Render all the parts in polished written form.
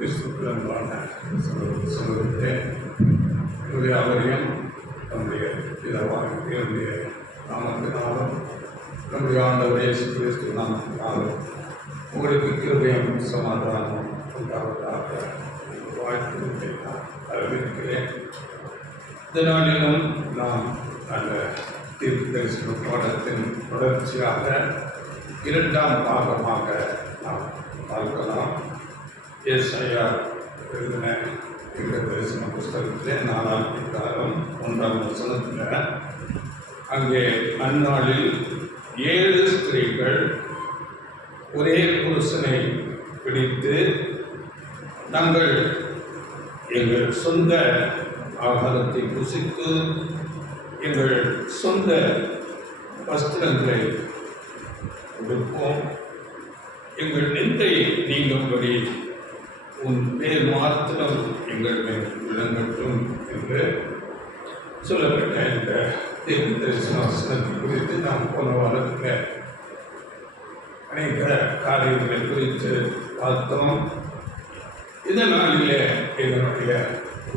கிறிஸ்துக்குள்ளான சொல்லுவதே என்னுடைய அவரையும் நம்முடைய பிதாவாக என்னுடைய நாமத்தினாலும் நம்முடைய ஆண்டவர் இயேசு கிறிஸ்து நாமத்தினாலும் உங்களுக்கு கிருபையும் சமாதானம் உண்டாவதாக வாழ்த்து நான் அறிவிக்கிறேன். இந்த நாளிலும் நாம் அந்த தீர்க்க தரிசன பாடத்தின் தொடர்ச்சியாக இரண்டாம் பாகமாக நாம் பார்க்கலாம். ஏசாயா எழுதின தீர்க்க தரிசன புஸ்தகத்திலே 4ஆம் அதிகாரம் 1ஆம் வசனத்தில் அங்கே அந்நாளில் 7 ஸ்திரீகள் ஒரே புருஷனை பிடித்து நாங்கள் எங்கள் சொந்த ஆகாரத்தை புசித்து எங்கள் சொந்த வஸ்திரங்களை கொடுப்போம், எங்கள் நிந்தை நீங்கும்படி உன் பேர் மாத்திரம் எங்கள் மேல் விளங்கட்டும் என்று சொல்லப்பட்ட இந்த தீர்க்க தரிசன வசனத்தை குறித்து நாம் போன வாரத்தில் அநேக காரியங்களை குறித்து பார்த்தோம். இந்த நாளிலே இதனுடைய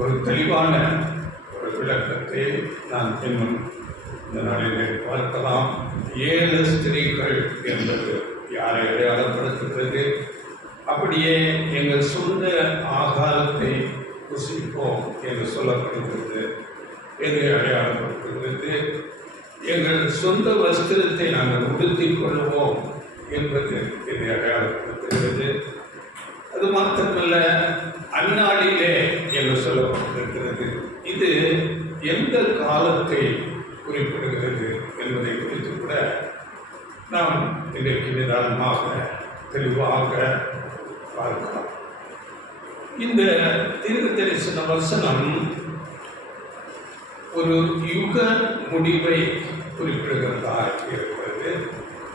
ஒரு தெளிவான ஒரு விளக்கத்தை நான் இன்னும் இந்த நாளிலே பார்க்கலாம். 7 ஸ்திரீகள் என்பது யாரை அடையாளப்படுத்துகிறது? அப்படியே எங்கள் சொந்த ஆகாரத்தை புசிப்போம் என்று சொல்லப்படுகிறது. எதை அடையாளப்படுத்துகிறது? எங்கள் சொந்த வஸ்திரத்தை நாங்கள் உடுத்திக் கொள்வோம் என்பது இதை அடையாளப்படுத்துகிறது. அது மாத்திரமல்ல, அந்நாளிலே என்று சொல்லப்பட்டிருக்கிறது. இது எந்த காலத்தை குறிப்பிடுகிறது என்பதை குறித்து கூட நாம் இன்றைக்கு நிதானமாக தெளிவாக பார்க்கலாம். இந்த தீர்க்க தரிசன வசனம் ஒரு யுக முடிவை குறிப்பிடுகிறதா இருக்கிறது.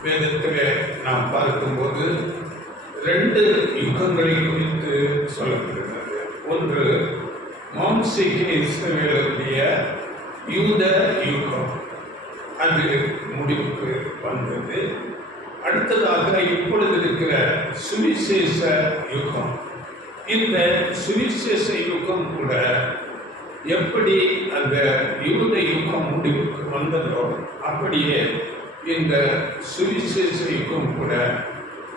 வேதத்தில் நாம் பார்க்கும்போது 2 யுகங்களை குறித்து சொல்லப்படுகிறது. ஒன்று மாம்சீக இஸ்ரவேலுடைய யூத யுகம், அது முடிவுக்கு வந்தது. அடுத்ததாக இப்பொழுது இருக்கிற சுவிசேஷ யுகம். இந்த சுவிசேஷ யுகம் கூட எப்படி அந்த யூத யுகம் முடிவுக்கு வந்ததோ அப்படியே இந்த சுவிசேஷ யுகம் கூட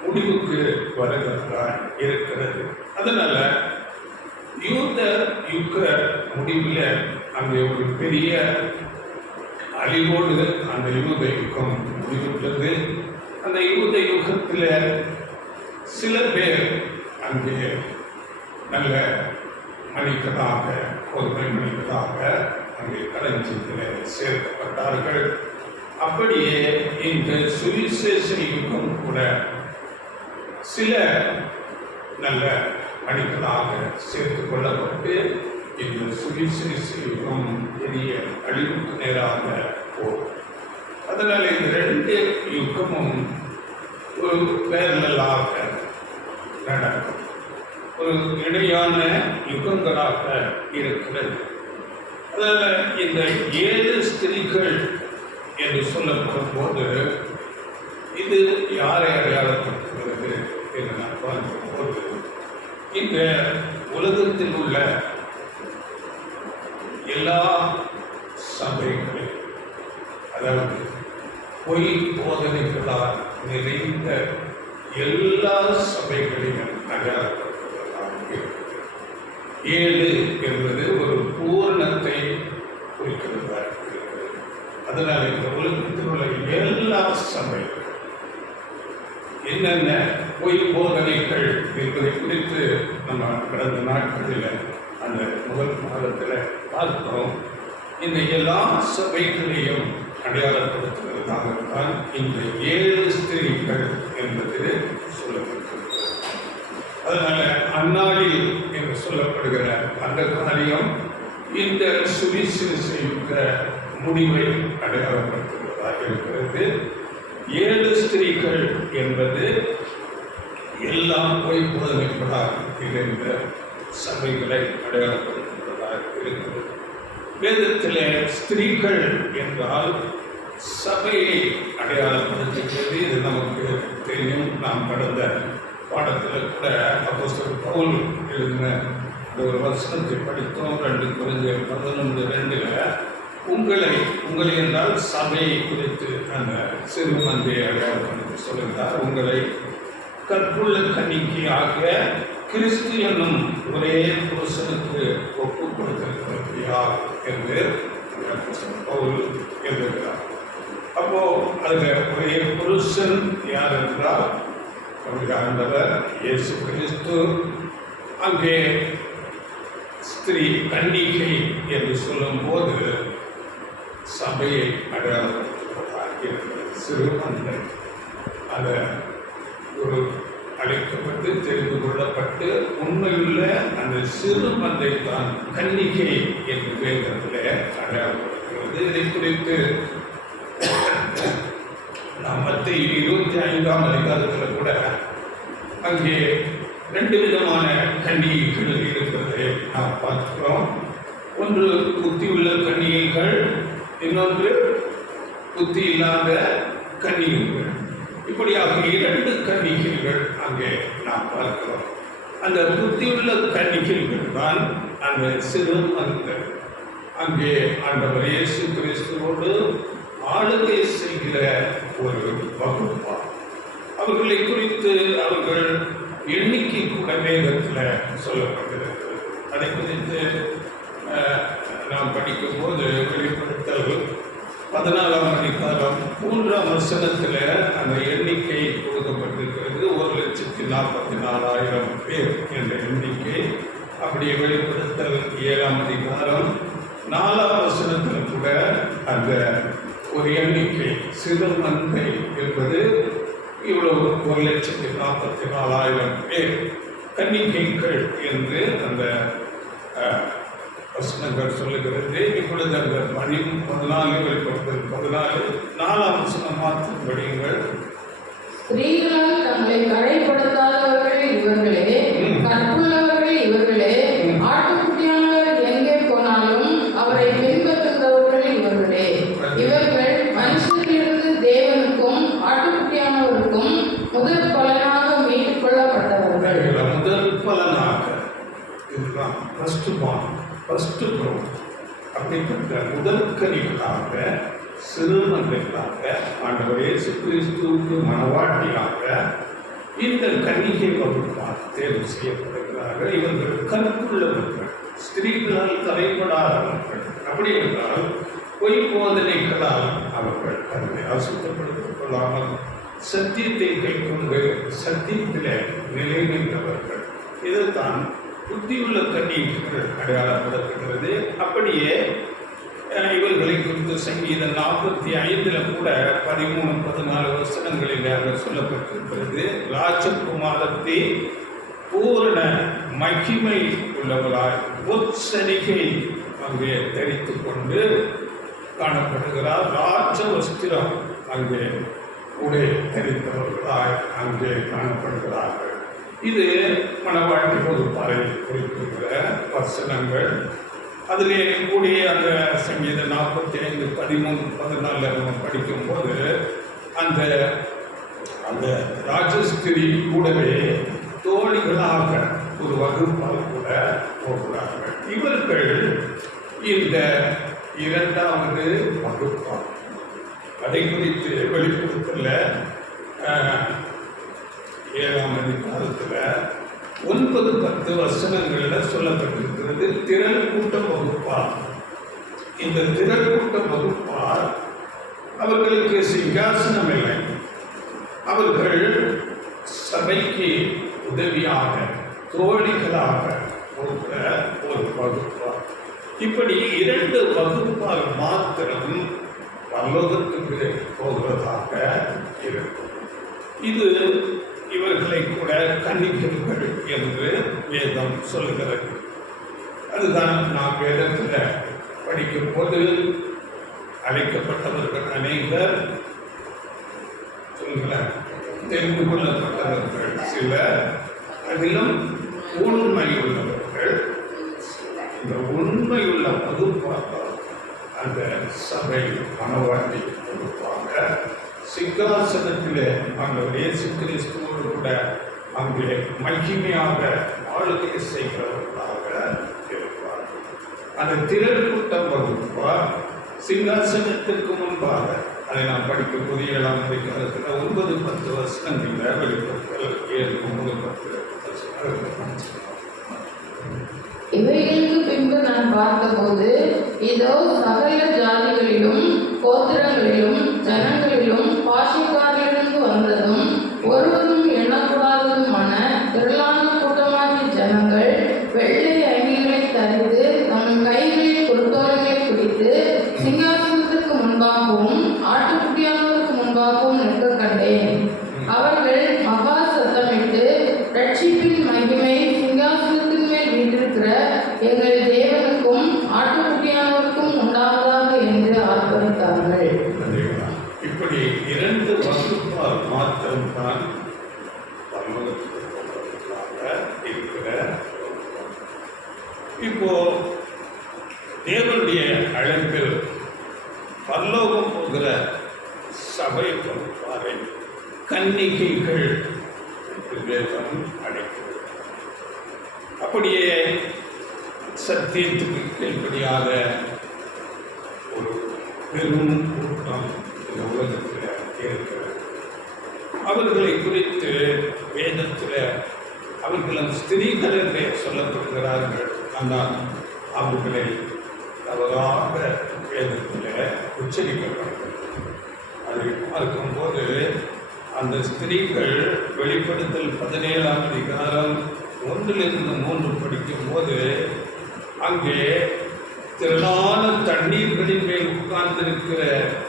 முடிவுக்கு வருகிறதா இருக்கிறது. அதனால யூத யுக முடிவில் அங்கே ஒரு பெரிய அழிவோடு அந்த யூத யுகம் முடிவுற்றது. அந்த யூத யுகத்தில் சில பேர் அங்கே நல்ல மனிதனாக, பொதுமை மனிதனாக அங்கே களஞ்சியத்தில் சேர்க்கப்பட்டார்கள். அப்படியே இந்த சுவிசேஷ யுகம் கூட சில நல்ல மனிதனாக சேர்த்து கொள்ளப்பட்டு இந்த சுவிசேஷ யுகம் பெரிய அழிவுக்கு நேராக போகும். அதனால் இந்த 2 யுகமும் ஒரு பேரலாக நடக்கும், ஒரு இடையான யுகங்களாக இருக்கிறது. அதனால் இந்த 7 ஸ்திரீகள் என்று சொல்லப்படும் போது இது யாரை அடையாளப்படுத்துகிறது என்று நான் பார்க்கும்போது, இந்த உலகத்தில் உள்ள எல்லா சபைகளையும், அதாவது பொய் போதனைகளால் நிறைந்த எல்லா சபைகளையும் அடையாளப்படுத்துவதாக இருக்கிறது. 7 என்பது ஒரு பூரணத்தை குறிக்கிறதா இருக்கிறது. அதனால் இந்த உலகத்தில் உள்ள எல்லா சபைகள் என்னென்ன பொய் போதனைகள் என்பதை குறித்து நம்ம கடந்த நாட்களில் அந்த முதல் மாதத்தில் பார்த்தோம். இந்த எல்லா சபைகளையும் அடையாளப்படுத்துவதற்காகத்தான் இந்த 7 ஸ்திரீகள் என்பது சொல்லப்பட்டிருக்கிறது. அதனால அந்நாளில் என்று சொல்லப்படுகிற அந்த காரியம் இந்த சுவிசேஷ யுக முடிவை அடையாளப்படுத்துவதாக இருக்கிறது. 7 ஸ்திரீகள் என்பது எல்லாம் பொய் போதனைகளால் இணைந்த சபைகளை அடையாளப்படுத்துவதாக இருக்கிறது. வேதத்தில் ஸ்திரீகள் என்றால் சபையை அடையாளப்படுத்துகிறது. இது நமக்கு தெரியும். நாம் கடந்த பாடத்தில் கூட அப்போஸ்தலர் பவுல் எழுதின அந்த ஒரு வசனத்தை படித்தோம். 2 Corinthians 11:2 உங்களை என்றால் சபையை குறித்து அந்த சிறு மந்தையை அடையாளப்படுத்தி சொல்லுகிறார். உங்களை கற்புள்ள கன்னிகையாக கிறிஸ்து என்னும் ஒரே புருஷனுக்கு ஒப்பு கொடுத்திருக்கிறது யார் என்று பவுல் எழுதுகிறார். அப்போ அதுல ஒரே புருஷன் யார் என்றால் நம்முடைய ஆண்டவர் இயேசு கிறிஸ்து. அங்கே ஸ்திரீ கன்னிகை என்று சொல்லும் போது சபையை அடையாளப்படுத்துவதாக சிறு மந்தை அதை ஒரு அழைக்கப்பட்டு தெரிந்து கொள்ளப்பட்டு உண்மையுள்ள அந்த சிறு மந்தை தான் கன்னிகை என்று வேதத்தில் அடையாளப்படுத்துகிறது. இதை குறித்து நாம் மத்திய 25ஆம் அதிகாரத்தில் கூட அங்கே 2 விதமான கன்னிகைகள் இருக்கிறதை நாம் பார்க்கிறோம். ஒன்று புத்தியுள்ள கன்னிகைகள், இன்னொன்று புத்தி இல்லாத கன்னிகைகள். இப்படியாக 2 கன்னிகைகள் அங்கே நாம் பார்க்கிறோம். அந்த புத்தியுள்ள கன்னிகைகள் தான் அந்த சிறு மந்தை. அங்கே ஆண்டவர் இயேசு கிறிஸ்துவோடு ஆளுகை செய்கிற ஒரு வகுப்பார். அவர்களை குறித்து அவர்கள் எண்ணிக்கை கூட வேதத்தில் சொல்லப்பட்டிருக்கிறது. அதை குறித்து நாம் படிக்கும்போது வெளிப்படுத்தல் 14ஆம் அதிகாரம் 3ஆம் வசனத்தில் அந்த எண்ணிக்கை கொடுக்கப்பட்டிருக்கிறது. 1,44,000 பேர் என்ற எண்ணிக்கை. அப்படியே வெளிப்படுத்தல் 7ஆம் அதிகாரம் 4ஆம் வசனத்தில் கூட அந்த ஒரு எண்ணிக்கை சிறு மந்தை என்பது இவ்வளவு 1,44,000 பேர் கன்னிகைகள் என்று அந்த வசனங்கள் சொல்லுகிறது. இப்பொழுது அந்த 14 வெளிப்படுத்தல் 4ஆம் வசனம் மாற்றம் படியுங்கள். ஸ்திரீகளால் தங்களை கரைப்படுத்தாதவர்கள் இவர்களே, கற்புள்ளவர்கள் இவர்களே, ஆட்டுக்குட்டியானவர் எங்கே போனாலும் அவரை பின்பற்றுகிறவர்கள் இவர்களே. இவர்கள் மனுஷரிலிருந்து தேவனுக்கும் ஆட்டுக்குட்டியானவருக்கும் முதற் பலனாக மீட்டுக் கொள்ளப்பட்டவர்கள். முதல் பலனாக இதுதான் ஃபர்ஸ்ட் குரூப். அப்படிப்பட்ட முதல் கனிகளாக சிறு மந்தைகளாக ஆண்டவர் இயேசு கிறிஸ்துவுக்கு மனவாட்டியாக இந்த கன்னிகை வகுப்பார் தேர்வு செய்யப்படுகிறார்கள். இவர்கள் கற்புள்ளவர்கள், ஸ்திரீகளால் தலைப்படாதவர்கள். அப்படி என்றால் பொய் போதனைகளால் அவர்கள் தன்னை அசுத்தப்படுத்திக் கொள்ளாமல் சத்தியத்தை கைக்கொண்டு சத்தியத்திலே நிலை நின்றவர்கள். இதுதான் புத்தியுள்ள கன்னிகைகள் அடையாளப்படுத்துகிறது. அப்படியே இவர்களை குறித்து சங்கீதம் 45 கூட 13-14 வசனங்களில் சொல்லப்பட்டிருக்கிறது. ராஜகுமாரத்தை பூரண மகிமை உள்ளவராய் பொற்சனிகை அங்கே தரித்து கொண்டு காணப்படுகிறார். ராஜ வஸ்திரம் அங்கே உடை தரித்தவர்களாய் அங்கே காணப்படுகிறார்கள். இது மனவாட்டி வகுப்பாரை குறிப்பிடுகிற வசனங்கள். அதிலே கூடிய அந்த சங்கீதம் 45, 13-14 நம்ம படிக்கும்போது அந்த அந்த ராஜஸ்திரி கூடவே தோழிகளாக ஒரு வகுப்பால் கூட போகிறார்கள். இவர்கள் இந்த 2வது வகுப்பார். அதை குறித்து வெளிப்படுத்தல 7ஆம் அதிகாரத்தில் 9-10 வசனங்களில் சொல்லப்பட்டிருக்கிறது. திரள் கூட்ட வகுப்பார். இந்த திரள் கூட்ட வகுப்பார் அவர்களுக்கு சிங்காசனம் இல்லை. அவர்கள் சபைக்கு உதவியாக தோழிகளாக போகிற ஒரு வகுப்பார். இப்படி 2 வகுப்பால் மாத்திரம் பரலோகத்துக்கு போகிறதாக இருக்கும். இது இவர்களை கூட கன்னிகைகள் என்று வேதம் சொல்லுகிறது. அதுதான் நாம் வேதத்தில் படிக்கும் போது அழைக்கப்பட்டவர்கள் அநேகர், தெரிந்து கொள்ளப்பட்டவர்கள் சிலர், அதிலும் உண்மை உள்ளவர்கள். இந்த உண்மையுள்ள வகுப்பாக அந்த சபை மனவாட்டி வகுப்பாக சிங்காசனத்திலே ஆண்டவர் இயேசு கிறிஸ்துவோடு கூட அங்கே மகிமையாக ஆளுகை செய்கிறவர்களாக இருப்பார்கள். அந்த திரள் கூட்டம் வகுப்பார் சிங்காசனத்திற்கு முன்பாக. அதை நாம் படிக்கும் புதிய 7ஆம் அதிகாரத்தில் 9-10 வசனங்களில் வெளிப்படுத்தல் 7-9-10 இவைகளுக்கு பின்பு நான் பார்த்தபோது, இதோ சகல ஜாதிகளிலும் கோத்திரங்களிலும் ஜனங்களிலும் பாஷைக்காரரிலிருந்து வந்ததும் ஒருவரும் எண்ணக்கூடாததுமான திரளான கூட்டமாகிய ஜனங்கள் வெள்ளை அங்கிகளை தரித்து தம் கைகளில் குருத்தோலைகளை பிடித்து சிங்காசனத்திற்கு முன்பாகவும் ஆட்டுக்குட்டியானவருக்கு முன்பாகவும் நிற்க கண்டேன். அவர்கள் மகா சத்தமிட்டு, ரட்சிப்பின் மகிமை சிங்காசனத்தின் மேல் வீற்றிருக்கிற எங்கள் தேவனுக்கும் ஆட்டுக்குட்டியானவருக்கும் உண்டாவதாக என்று ஆர்ப்பரித்தார்கள். இப்படி 2 வகுப்பால் மாத்திரம்தான் பரலோகத்துக்கு போவதற்காக இருக்கிற. இப்போ தேவனுடைய அழைப்பில் பரலோகம் போகிற சபை வகுப்பாரை கன்னிகைகள் வேதம் அழைக்கிறது. அப்படியே சத்தியத்துக்கு கீழ்ப்படியாக ஒரு பெரும் கூட்டம் இந்த உலகத்தில் இருக்கிறது. அவர்களை குறித்து வேதத்தில் அவர்களும் ஸ்திரீகள் என்றே சொல்லப்படுகிறார்கள். ஆனால் அவர்களை தவறாக வேதத்தில் உச்சரிக்கப்படுகிறது. அதை பார்க்கும்போது அந்த ஸ்திரீகள் வெளிப்படுத்தல் 17ஆம் அதிகாரம் 1-3 படிக்கும்போது அங்கே திரளான தண்ணீர்களின் மேல் உட்கார்ந்திருக்கிற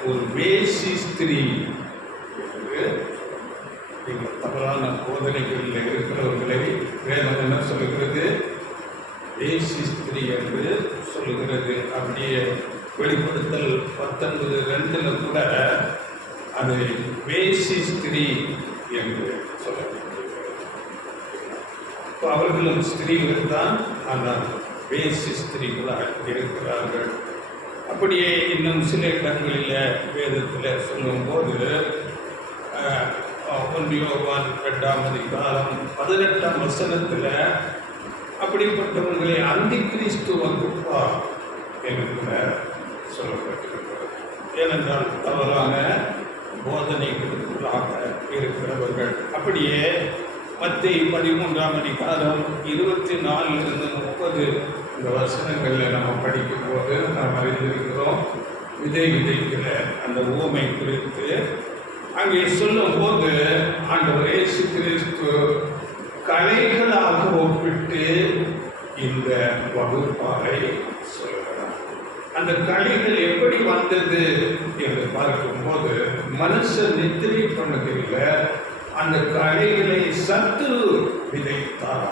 ஒரு வேசி ஸ்திரீ என்று நீங்கள் தவறான போதனைகளில் இருக்கிறவர்களை வேதம் என்ன சொல்லுகிறது? வேசி ஸ்திரீ என்று சொல்லுகிறது. அப்படியே வெளிப்படுத்தல் 19:2 கூட அது வேசி ஸ்திரீ என்று சொல்லப்படுகிறது. அவர்களும் ஸ்திரீகள் தான், ஆனால் வேசி ஸ்திரீகளாக இருக்கிறார்கள். அப்படியே இன்னும் சில இடங்களில் வேதத்தில் சொல்லும்போது 1 யோவான் 2ஆம் அதிகாரம் 18ஆம் வசனத்தில் அப்படிப்பட்டவர்களை அந்தி கிறிஸ்து வகுப்பார் என்று சொல்லப்பட்டிருக்கிறது. ஏனென்றால் தவறான போதனைகளுக்குள்ளாக இருக்கிறவர்கள். அப்படியே மத்தேயு 13ஆம் அதிகாரம் 24-30 இந்த வசனங்களில் நம்ம படிக்கும்போது நாம் அறிந்திருக்கிறோம். விதைக்கிற அந்த உவமை குறித்து அங்கே சொல்லும்போது ஆண்டவர் இயேசு கிறிஸ்து கலைகளாக ஒப்பிட்டு இந்த வகுப்பாரை சொல்கிறார். அந்த கலைகள் எப்படி வந்தது என்று பார்க்கும்போது மனுஷன் நித்திரை பண்ணுகிற அந்த கலைகளை சத்துரு விதைத்தார்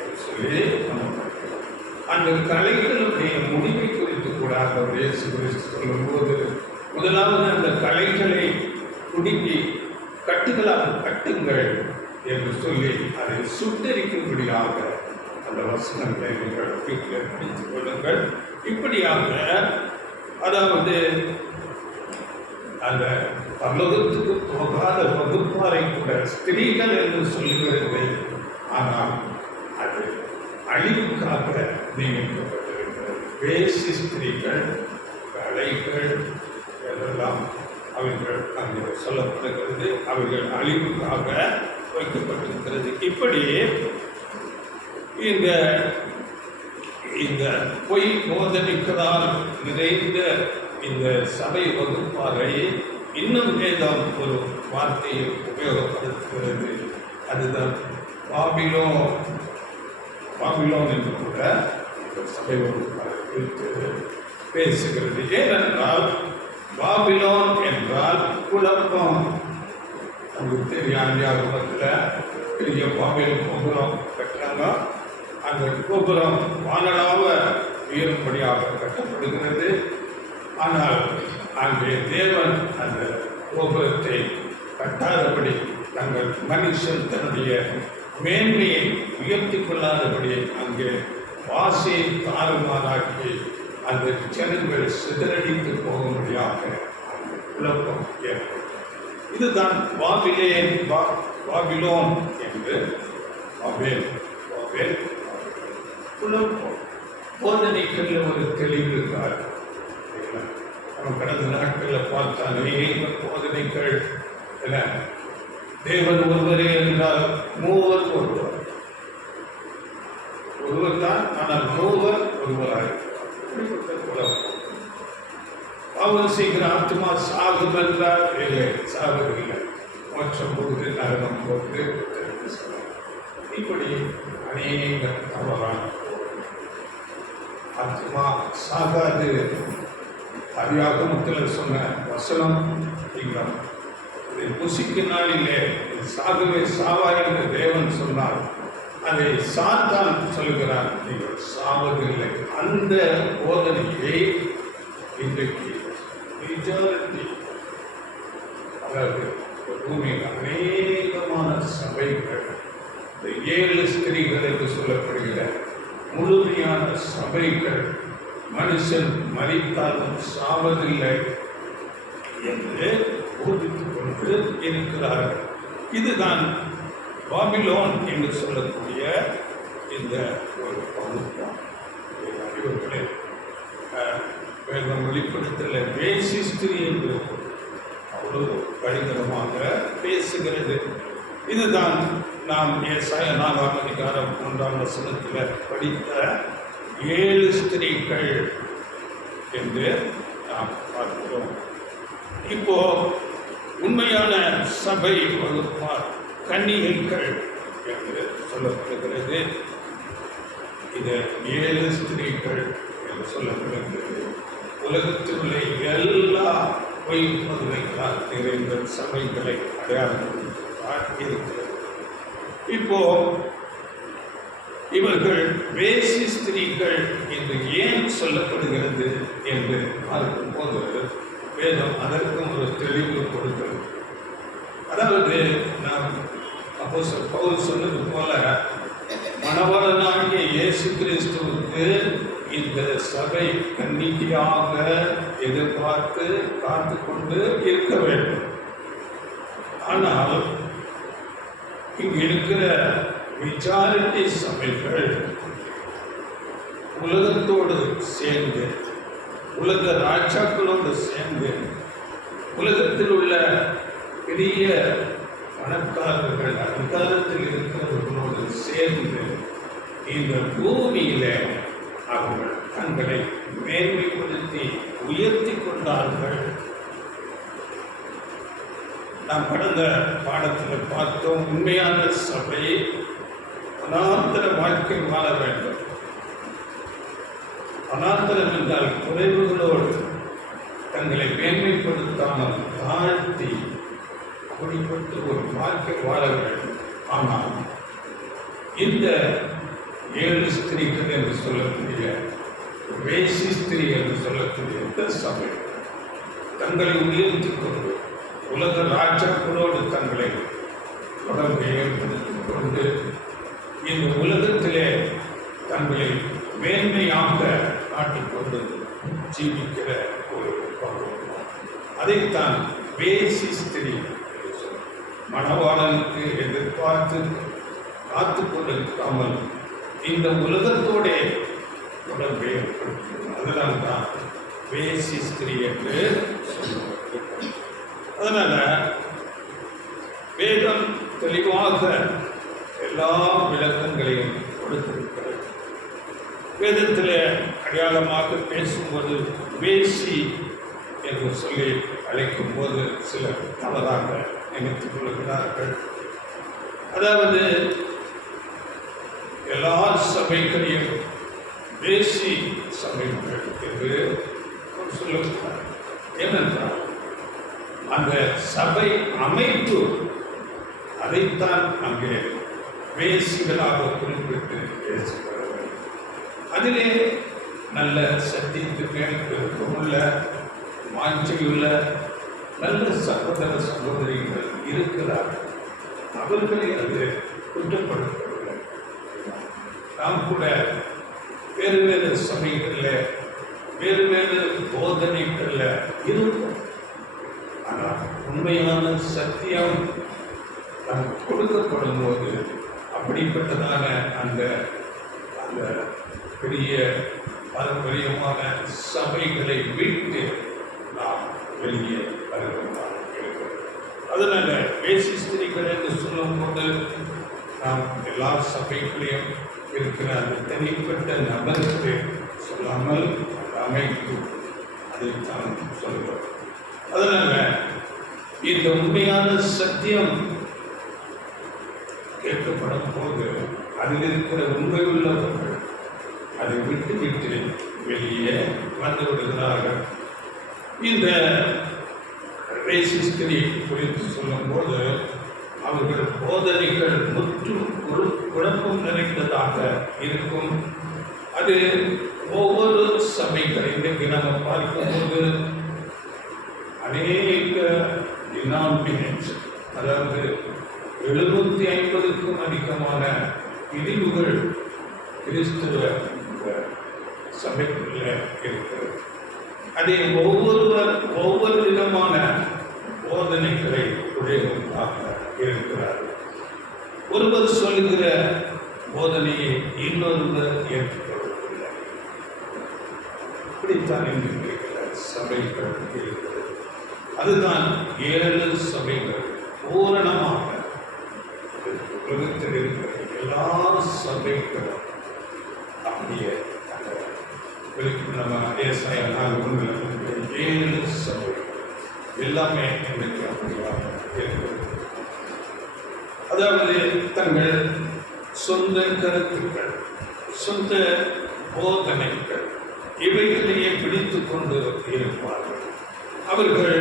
என்று சொல்லி நம்ம பார்க்கிறோம். அந்த கலைகளுடைய முடிவை குறித்து கூட ஆண்டவர் இயேசு கிறிஸ்து சொல்லும்போது முதலாவது அந்த கலைகளை குடுக்கி கட்டுகளாக கட்டுங்கள் என்று சொல்லி அதை சுட்டரிக்கும்படியாக அந்த வசனங்களை நீங்கள் வீட்டில் படித்துக் கொள்ளுங்கள். இப்படியாக அதாவது அந்த பரலோகத்துக்கு போகாத வகுப்பாரை கூட ஸ்திரீகள் என்று சொல்லுகிறது. ஆனால் அது அழிவுக்காக நியமிக்கப்பட்டிருக்கிறது. வேசி ஸ்திரீகள், கலைகள் எல்லாம் அவர்கள் அங்கே சொல்லப்படுகிறது. அவர்கள் அழிவுக்காக வைக்கப்பட்டிருக்கிறது. இப்படி இந்த பொய் போதனைகளால் நிறைந்த இந்த சபை வகுப்பாரை இன்னும் வேதம் ஒரு வார்த்தையை உபயோகப்படுத்துகிறது. அதுதான் பாபிலோன் என்று கூட இந்த சபை வகுப்பாரை குறித்து பேசுகிறது. ஏனென்றால் பாபிலோன் என்றால் குழப்பம். உங்களுக்கு தெரியும், ஞாபகத்தில் பெரிய பாபில் கோபுரம் கட்டுறாங்க. அந்த கோபுரம் வானளாவ உயரும்படியாக கட்டப்படுகிறது. ஆனால் அங்கே தேவன் அந்த கோபுரத்தை கட்டாதபடி தங்கள் மனுஷன் தன்னுடைய மேன்மையை உயர்த்தி கொள்ளாதபடி அங்கே வாசையை தாறுமாறாக்கி அந்த ஜனங்கள் சிதறடித்து போகும்படியாக அந்த குழப்பம் ஏற்படும். இதுதான் பாபிலோன் என்று குழப்பம். போதனைக்கல்ல ஒரு தெளிவு இருக்காது. நம்ம கடந்த நாட்களில் பார்த்தா அநேக போதனைகள் என்ன, தேவன் ஒருவரே என்றால் மூவர் ஒருவர், ஒருவர் தான், ஆனால் மூவர் ஒருவராய். அவர் செய்கிற ஆத்மா சாகும் என்றால் இல்லை, சாவதில்லை, மோட்சம் போகுது, நரகம் போகுது. இப்படி அநேக தவறான ஆத்மா சாகாது. அதிகாரத்தில் சொன்ன வசனம் புசிக்கு நாளிலே சாகவே சாவா என்று தேவன் சொன்னார். அதை சாத்தான் சொல்கிறார், நீங்கள் சாவதில்லை. அந்த போதனையை இன்றைக்கு மெஜாரிட்டி, அதாவது பூமியில் அநேகமான சபைகள், இந்த 7 ஸ்திரீகள் என்று சொல்லப்படுகிற முழுமையான சபைகள் மனுஷன் மரித்தாலும் சாவதில்லை என்று போதித்துக் கொண்டு இருக்கிறார்கள். இதுதான் பாபிலோன் என்று சொல்லக்கூடிய இந்த ஒரு பகுப்பான். அறிவுகளை வேதம் வெளிப்படுத்தல வேசி ஸ்திரீ என்று அவ்வளவு கடினமாக பேசுகிறது. இதுதான் நாம் ஏசாயா 4ஆம் அதிகாரம் 1ஆம் வசனத்தில் படித்த 7 ஸ்திரீகள் என்று நாம் பார்க்கிறோம். இப்போ உண்மையான சபை வகுப்பார் கன்னிகைகள் என்று சொல்லப்படுகிறது. இது 7 ஸ்திரீகள் என்று சொல்லப்படுகிறது. உலகத்தில் உள்ள எல்லா பொய் பதுமைகளால் நிறைந்த சபைகளை அடையாளம் இருக்கிறது. இப்போ இவர்கள் வேசி ஸ்திரீகள் என்று ஏன் சொல்லப்படுகிறது என்று பார்க்கும்போது வேதம் அதற்கும் ஒரு தெளிவு கொடுக்கிறது. அதாவது நாம் அப்போஸ்தலர் பவுல் சொன்னது போல, மணவாளனாகிய இயேசு கிறிஸ்துவுக்கு இந்த சபை கன்னிகையாக எதிர்பார்த்து காத்து கொண்டு இருக்க வேண்டும். ஆனால் இங்கு இருக்கிற மெஜாரிட்டி சபைகள் உலகத்தோடு சேர்ந்து, உலக ராஜாக்களோடு சேர்ந்து, உலகத்தில் உள்ள பெரிய பணக்காரர்கள், அதிகாரத்தில் இருக்கிறவர்களோடு சேர்ந்து இந்த பூமியில அவர்கள் தங்களை மேன்மைப்படுத்தி உயர்த்தி கொண்டார்கள். நாம் கடந்த பாடத்தில் பார்த்தோம், உண்மையான சபை அனாந்தர வாழ்க்கை வாழ வேண்டும். அனாந்தரம் என்றால் குறைவுகளோடு தங்களை மேன்மைப்படுத்தாமல் தாழ்த்தி அப்படிப்பட்டு ஒரு வாழ்க்கை வாழ வேண்டும். ஆனால் இந்த 7 ஸ்திரீகள் என்று சொல்லக்கூடிய வேசி ஸ்திரீ என்று சொல்லக்கூடிய இந்த சபை தங்களை உயர்த்தி கொண்டு உலக ராஜாக்களோடு தங்களை தொடர்பை ஏற்படுத்திக் கொண்டு இந்த உலகத்திலே தங்களை மேன்மையாக காட்டிக்கொண்டு ஜீவிக்கிற ஒரு பகுதி. அதைத்தான் வேசி ஸ்திரீ என்று சொல்ல, மணவாளனுக்கு எதிர்பார்த்து காத்து கொண்டிருக்காமல் இந்த உலகத்தோடே தொடர்பை ஏற்படுத்தும். அதனால் தான் வேசி ஸ்திரீ என்று சொல்லுவார்கள். அதனால வேதம் தெளிவாக எல்லா விளக்கங்களையும் கொடுத்திருக்கிறது. வேதத்தில் அடையாளமாக பேசும்போது வேசி என்று சொல்லி அழைக்கும் போது சிலர் தவறாக நினைத்துக் கொள்கிறார்கள். அதாவது எல்லா சபைகளையும் வேசி சபைகள் என்று சொல்லுகிறார். ஏனென்றால் அந்த சபை அமைப்பு அதைத்தான் அங்கே வேசிகளாக குறிப்பிட்டு பேசுகிறார்கள். அதிலே நல்ல சத்தியத்துக்கு விருப்பமுள்ள வாஞ்சையுள்ள நல்ல சகோதர சகோதரிகள் இருக்கிறார்கள். அவர்களை அது குற்றப்படுத்தவில்லை. நாம் கூட வேறு வேறு சபைகளில் வேறு வேறு போதனைகளில் இருக்கும். ஆனால் உண்மையான சத்தியம் நமக்கு கொடுக்கப்படும் போது அப்படிப்பட்டதான அந்த அந்த பெரிய பாரம்பரியமான சபைகளை விட்டு நாம் வெளியே வருகிறோம். அதனால வேசிஸ்திரிகள் என்று சொல்லும்போது நாம் எல்லா சபைகளையும் இருக்கிற அந்த தனிப்பட்ட நபருக்கு சொல்லாமல் அமைப்பு அதைத்தான் சொல்கிறோம். அதனால இந்த உண்மையான சத்தியம் கேட்கப்படும் போது அதில் இருக்கிற உண்மை உள்ளவர்கள் அதை விட்டு விட்டு வெளியே வந்து விடுகிறார்கள். இந்த ரேசிஸ்திரி குறித்து சொல்லும்போது அவர்கள் போதனைகள் முற்றும் குழப்பம் நிறைந்ததாக இருக்கும். அது ஒவ்வொரு சபைகள் இன்றைக்கு நம்ம பார்க்கும்போது அநேக டினாமினேஷன், அதாவது 750க்கும் அதிகமான பிரிவுகள் கிறிஸ்துவ சபைக்குள்ள இருக்கிறது. அதை ஒவ்வொரு விதமான போதனைகளை உடையவர்களாக இருக்கிறார்கள். ஒருவர் சொல்லுகிற போதனையை இன்னொருவர் ஏற்றுக்கொள்ளவில்லை. இப்படித்தான் இன்று சபைகள் இருக்கிறது. அதுதான் 7 சபைகள் பூரணமாக உலகத்தில் இருக்கிற எல்லா சபைகளும் அப்படியே நம்ம ஏசாயா 4:1 7 சபைகள் எல்லாமே இன்றைக்கு அப்படியாக இருக்கிறது. அதாவது தங்கள் சொந்த கருத்துக்கள், சொந்த போதனைகள் இவைகளையே பிடித்து கொண்டு இருப்பார்கள். அவர்கள்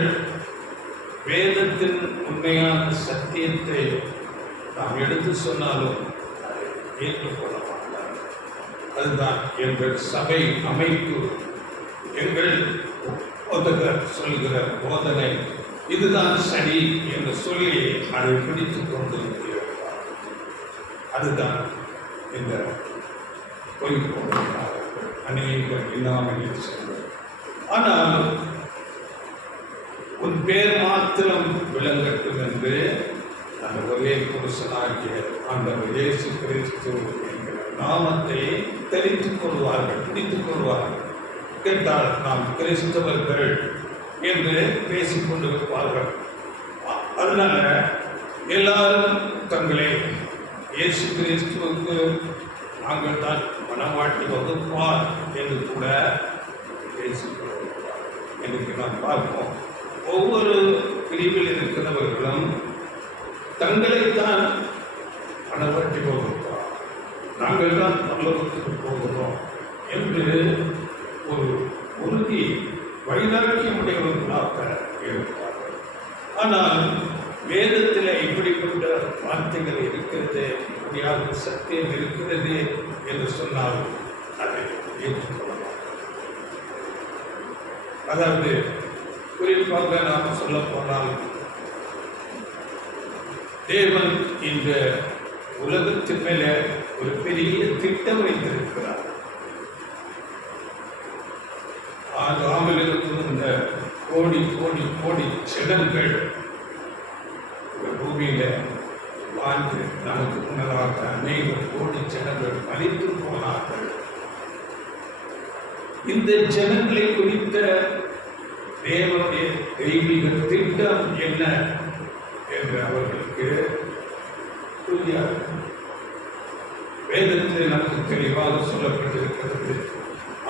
வேதத்தின் உண்மையான சத்தியத்தை நாம் எடுத்து சொன்னாலும் அதை ஏற்றுக்கொள்ள மாட்டார்கள். அதுதான் எங்கள் சபை அமைப்பு, எங்கள் போதகர் சொல்கிற போதனை இதுதான் சரி என்று சொல்லி அதை பிடித்துக் கொண்டு இருக்கிறார். அதுதான் இந்த பொய் போதனையாளர்கள் அநேக இல்லாமல் இருக்கிறது. ஆனால் உன் பேர் மாத்திரம் விளங்கட்டும் என்று அந்த ஒரே புருஷனாகிய ஆண்டவர் இயேசு கிறிஸ்து என்கிற நாமத்தை தெரித்துக் கொள்வார்கள், பிடித்துக் கொள்வார்கள். கேட்டால் நாம் கிறிஸ்தவர்கள் என்று பேசிக் கொண்டிருப்பார்கள். அதனால எல்லாரும் தங்களை இயேசு கிறிஸ்துவுக்கு நாங்கள் தான் மனவாட்டி வகுப்பார் என்று கூட பேசிக் கொண்டிருப்பார். எனக்கு நாம் பார்ப்போம், ஒவ்வொரு பிரிவில் இருக்கிறவர்களும் தங்களைத்தான் மனவாட்டி வகுப்பார், நாங்கள் தான் பரலோகத்துக்கு போகிறோம் என்று ஒரு உறுதி வைராக்கியமுடையவர்களாக இருப்பார்கள். ஆனால் வேதத்தில் இப்படிப்பட்ட வார்த்தைகள் இருக்கிறது, இப்படியாக சத்தியம் இருக்கிறது என்று சொன்னால் அதை ஏற்றுக்கொள்ளலாம். அதாவது குறிப்பாக நாம் சொல்ல போனால் தேவன் இந்த உலகத்தின் மேல ஒரு பெரிய திட்டம் வைத்திருக்கிறார். ஆகாமல் இருக்கும் இந்த கோடி கோடி கோடி ஜனங்கள் பூமியில வாழ்ந்து நமக்கு முன்னதாக அநேக கோடி ஜனங்கள் மலித்து போனார்கள். இந்த ஜனங்களை குறித்த தேவனுடைய தெய்வீக திட்டம் என்ன என்று அவர்களுக்கு புரியாது. வேதத்தில் நமக்கு தெளிவாக சொல்லப்பட்டிருக்கிறது.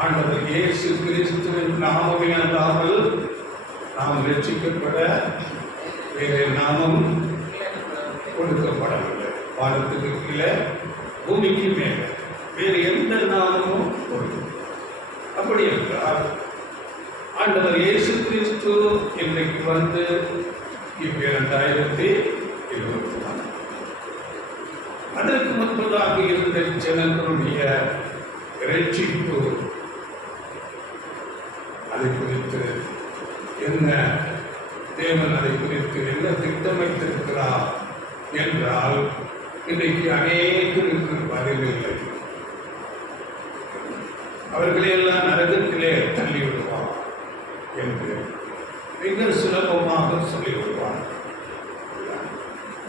ஆண்டவர் இயேசு கிறிஸ்துவின் நாமமே அல்லாமல் நாம் ரட்சிக்கப்பட வேறு நாமம் கொடுக்கப்படவில்லை. வானத்துக்கு கீழே பூமிக்கு மேலே வேறு எந்த நாமமும் கொடுக்கும். அப்படி என்றால் ஆண்டவர் இயேசு கிறிஸ்து இன்றைக்கு வந்து 2024 அதற்கு முன்பதாக இருந்த ஜனங்களுடைய ரட்சிப்பு அதை குறித்து என்ன தேவன் அதை குறித்து என்ன திட்டமைத்திருக்கிறார் என்றால் இன்றைக்கு அநேகருக்கு பதிலில்லை. அவர்களையெல்லாம் நரகத்திலே தள்ளி விடுவார் என்று மிக சுலபமாக சொல்லிவிடுவார்.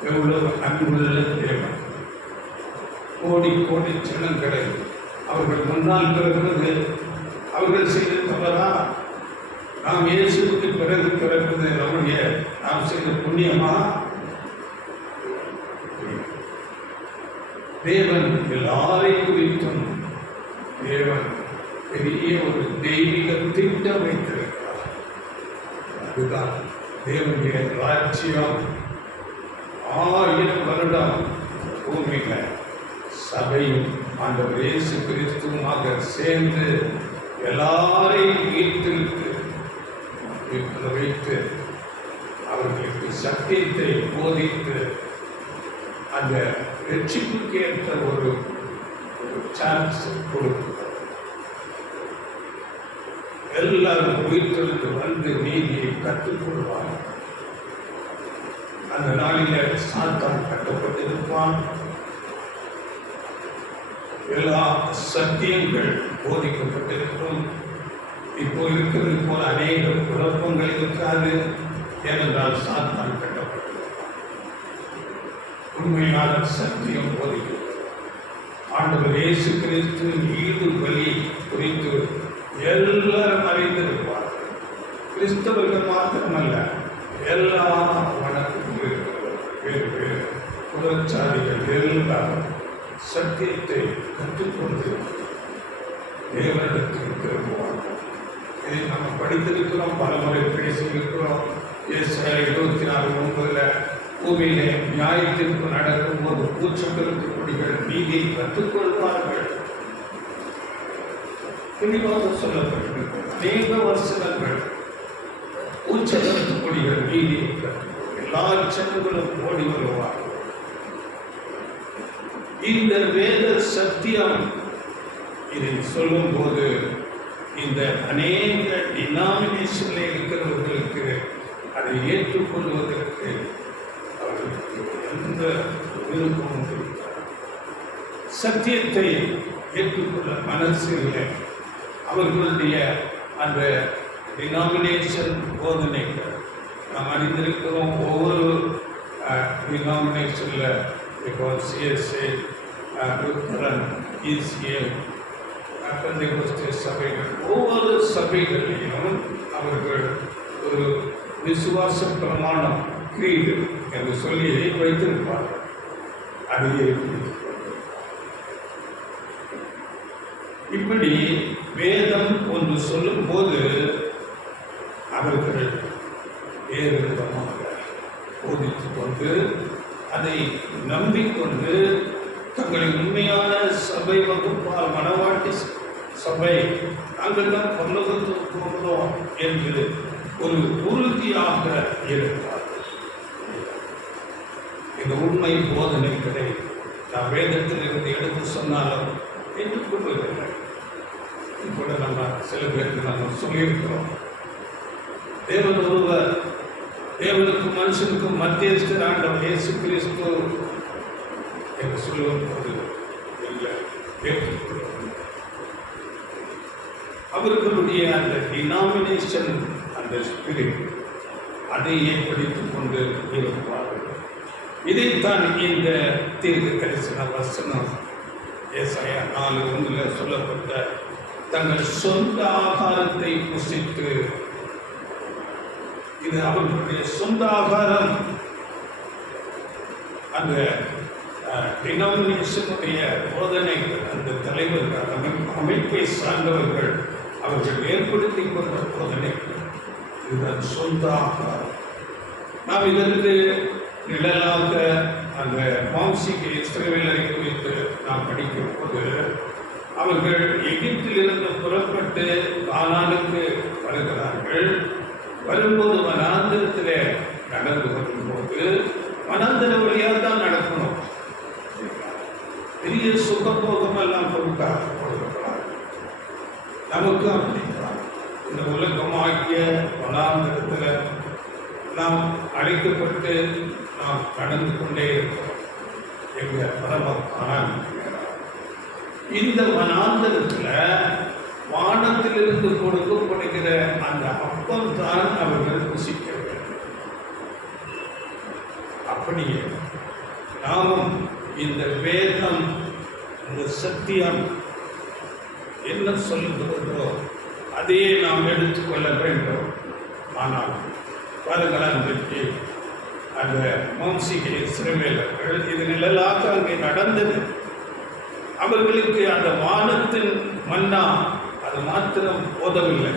எவ்வளவு அன்புள்ள தேவன்! கோடி கோடி ஜனங்களை அவர்கள் முன்னால் பிறகுவது அவர்கள் செய்த தவறா? நாம் இயேசுக்கு பிறகு பிறகுது நம்முடைய நாம் செய்த புண்ணியமா? தேவன் எல்லாரையும் குறித்தும் தேவன் பெரிய ஒரு தெய்வீக திட்டம் வைத்திருக்கிறார். அதுதான் தேவனுடைய ராஜ்யம். 1000 வருடம் பூமியில சபையும் ஆண்டவர் இயேசு கிறிஸ்துவுமாக சேர்ந்து எல்லாரையும் வைத்து அவர்களுக்கு சத்தியத்தை போதித்து அந்த ரட்சிப்புக்கு ஏற்ற ஒரு சான்ஸ் கொடுக்கிறார். எல்லாரும் உயிர்த்தெழுந்து வந்து நீதியை கற்றுக்கொள்வார். அந்த நாளிலே சாத்தான் கட்டப்பட்டிருப்பான். எல்லா சத்தியங்கள் போதிக்கப்பட்டிருக்கும். இப்போ இருக்கிறது போல அநேக குழப்பங்கள் இருக்காது. ஏனென்றால் சாத்தான் கட்டப்பட்டிருப்பான். உண்மையான சத்தியம் போதிக்கப்படும். ஆண்டவர் இயேசு கிறிஸ்து ஈடு பலி குறித்து எல்லாரும் அறிந்திருப்பார்கள். கிறிஸ்தவர்கள் மாத்திரமல்ல, எல்லா வணக்கத்தில் வேறு புறச்சாதிகள் எல்லாரும் சத்தியத்தை கற்றுக்கொண்டு தேவனிடத்தில் திரும்புவார்கள். இதை நம்ம படித்திருக்கிறோம், பலமுறை பேசியிருக்கிறோம். ஏசாயா 24:9 பூமியிலே நியாயத்திற்கு நடக்கும்போது பூச்சக்கரத்து கொடிகள் நீதியை கற்றுக்கொள்வார்கள். தெளிவாக சொல்லப்பட்டிருக்கிறது. அநேக வசனங்கள் பூச்சக்கரத்து கொடிகள் நீதியை கற்றுக்கொள் எல்லா ஜனங்களும் ஓடி வருவார்கள். இந்த வேத சத்தியம் இதை சொல்லும் போது இந்த அநேக டினாமினேஷன்ல இருக்கிறவர்களுக்கு அதை ஏற்றுக்கொள்வதற்கு அவர்களுக்கு எந்த விருப்பமும் இருக்கிறார். சத்தியத்தை ஏற்றுக்கொள்ள மனசு இல்லை. அவர்களுடைய அந்த டினாமினேஷன் போதனைகள் நாம் அறிந்திருக்கிறோம். ஒவ்வொரு டினாமினேஷன்ல இப்போ சிஎஸ்ஏ, லுத்தரன், இசிஏ, சபைகள், ஒவ்வொரு சபைகளிலும் அவர்கள் ஒரு விசுவாச பிரமாணம் கிரீடு என்று சொல்லி வைத்திருப்பார்கள். அதையே இப்படி வேதம் ஒன்று சொல்லும் போது அவர்கள் வேறு விதமாக போதித்துக் கொண்டு அதை நம்பிக்கொண்டு தங்களை உண்மையான சபை வகுப்பால் மனவாட்டி சபை நாங்கள் தான் பரலோகத்துக்கு போகிறோம் என்று ஒரு உறுதியாக இருக்கிறார்கள். இந்த உண்மை போதனைகளை நாம் வேதத்தில் இருந்து எடுத்து சொன்னாலும் ஏற்றுக்கொள்வதில்லை. இப்போது நம்ம சில பேருக்கு நம்ம சொல்லியிருக்கிறோம், தேவன் ஒருவர், தேவனுக்கும் மனுஷனுக்கும் மத்தியஸ்தர் ஆண்டவர் இயேசு கிறிஸ்து என்று சொல்லுவது இல்லை, ஏற்றுக்கொள்வது. அவர்களுடைய அந்த டினாமினேஷன், அந்த ஸ்பிரிட், அதை ஏற்படுத்திக் கொண்டு இருப்பார்கள். இதைத்தான் இந்த தீர்க்க தரிசன வசனம் ஏசாயா 4:1 சொல்லப்பட்ட தங்கள் சொந்த ஆகாரத்தை புசித்து, இது அவர்களுடைய சொந்த ஆகாரம். அந்த டினாமினேஷனுடைய போதனைகள், அந்த தலைவர்கள், அமைப்பை சார்ந்தவர்கள் அவர்கள் ஏற்படுத்திக் கொண்ட போதனைகள், இதுதான் சொந்த ஆகாரம். நாம் இதற்கு நிழலாக அந்த மாம்சிக இஸ்ரவேலரை குறித்து நாம் படிக்கும் போது அவர்கள் எகிப்திலிருந்து புறப்பட்டு கானானுக்கு வருகிறார்கள். வரும்போது வனாந்திரத்திலே நடந்து வரும்போது வனாந்திர வழியாக தான் நடக்கணும். பெரிய சுகபோகம் எல்லாம் கொடுக்கப்படாது. நமக்கு அப்படித்தான் இந்த உலகமாகிய வனாந்திரத்தில் நாம் அழைக்கப்பட்டு நாம் கடந்து கொண்டே இருக்கிறோம். எங்கள் பரமக்கான இந்த வனாந்தரத்தில் வானத்திலிருந்து கொடுக்கப்படுகிற அந்த அப்பம் தான் அவர்கள் புசிக்க வேண்டும். அப்படியே நாமும் இந்த வேதம் அந்த சத்தியம் என்ன சொல்லுகிறதோ அதையே நாம் எடுத்துக்கொள்ள வேண்டும். ஆனால் பாருங்கள், அன்றைக்கு அந்த மாம்சிகை இஸ்ரவேலர்கள் இது நிழலாக அங்கே நடந்தது. அவர்களுக்கு அந்த வானத்தின் மன்னா அது மாத்திரம் போதவில்லை.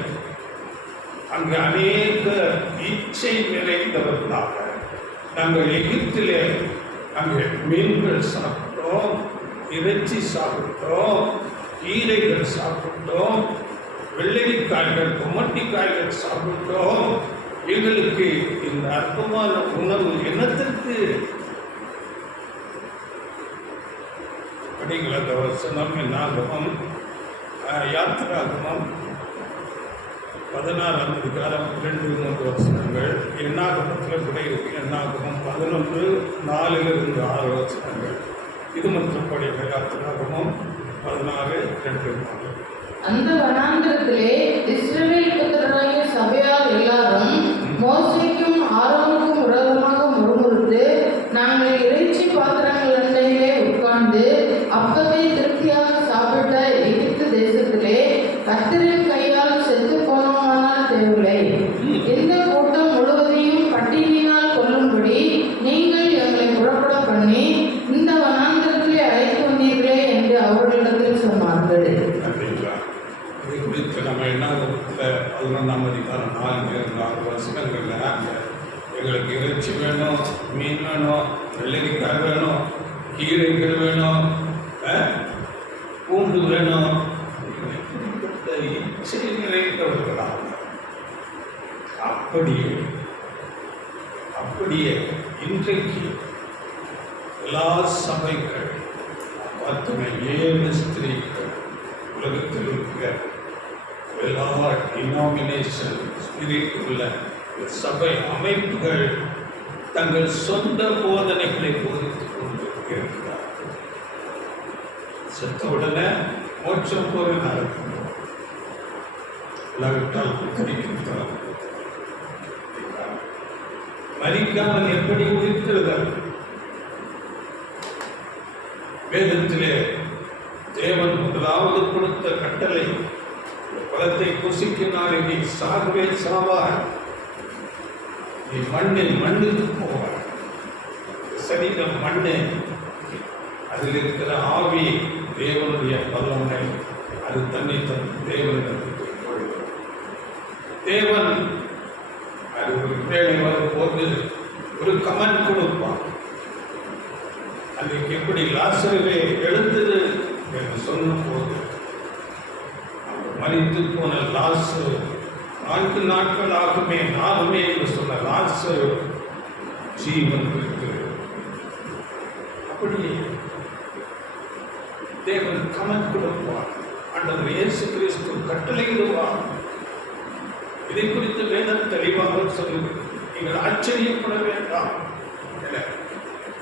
அங்கு அநேக இச்சை நிறைந்தவர்களாக நாங்கள் எகிப்திலே அங்கே மீன்கள் சாப்பிட்டோம், இறைச்சி சாப்பிட்டோம், கீரைகள் சாப்பிட்டோம், வெள்ளரிக்காய்கள் கொமட்டிக்காய்கள் சாப்பிட்டோம். எங்களுக்கு இந்த அற்பமான உணவு என்னத்திற்கு? படிங்கள வசனம் என்னாகமம் யாத்திராகமம் 16ஆம் அதிகாரம் 2-3 வசனங்கள். என்னாகமத்தில் கூட இருக்கு. என்னாகமம் 11:4-6 வசனங்கள். இது மட்டும் படிங்க. யாத்திராகமம் 16:2-4. அந்த வனாந்திரத்திலே இஸ்ரவேல் புத்திரராகிய சபையார் எல்லாரும் மோசேக்கும் ஆரோனுக்கும் விரோதமாக முறுமுறுத்து, நாங்கள் இறைச்சி பாத்திரங்கள் அண்டையிலே உட்கார்ந்து அப்பத்தை திருப்தியாக சாப்பிட்ட எகிப்து தேசத்திலே கர்த்தரின் கையால் செத்து போனோமானால் தேவையில்லை. இந்த கூட்டம் முழுவதையும் பட்டினியினால் கொல்லும்படி நீங்கள் எங்களை புறப்பட பண்ணி இந்த வனாந்திரத்திலே அழைத்து வந்தீர்களே என்று அவர்களிடத்தில் சொன்னார்கள். இது குறித்து நம்ம என்னாகமத்தில் 11ஆம் அதிகாரம் 4 வசனங்கள்ல எங்களுக்கு இறைச்சி வேணும், மீன் வேணும், வெள்ளரிக்காய் வேணும், கீரைகள் வேணும், பூண்டு வேணும், இச்சை நிறைந்தவர்களாக அப்படியே இன்றைக்கு எல்லா சபைகள் 7 ஸ்திரீகள் உலகத்தில் இருக்கிற எல்லா டினாமினேஷன் ஸ்பிரிட் உள்ள சபை அமைப்புகள் தங்கள் சொந்த போதனைகளை போதித்துக் கொண்டு இருக்கிறார்கள். செத்த உடனே மோட்சம் போல நடக்கும், இல்லாவிட்டால் புத்தரிக்கிறார். மரிக்காமல் எப்படி உயிர்த்திருந்தார்கள்? வேதத்திலே தேவன் முதலாவது கொடுத்த கட்டளை, பழத்தை புசிக்கினாலே நீ சாகவே சாவாய், நீ மண்ணுக்கு போவாய். சரீரம் மண்ணு, அதில் இருக்கிற ஆவி தேவனுடைய பலனை அது தன்னை தேவனிடத்துக்கு கொள்ளும். தேவன் அது ஒரு வேலை வரும்போது ஒரு கமெண்ட் கொடுப்பான். அன்றைக்கு எப்படி லாசருவே எழுந்தது என்று சொல்லும் போது மரித்து போன லாசு 4 நாட்கள் ஆகுமே என்று சொன்ன லாசு ஜீவன் இருக்கு. அப்படியே தேவன் கமெண்ட் கொடுப்பார். ஆண்டவர் இயேசு கிறிஸ்து கட்டளையிடுவார். இதை குறித்து வேதம் தெளிவாக சொல்லுங்கள். நீங்கள் ஆச்சரியப்பட வேண்டாம்.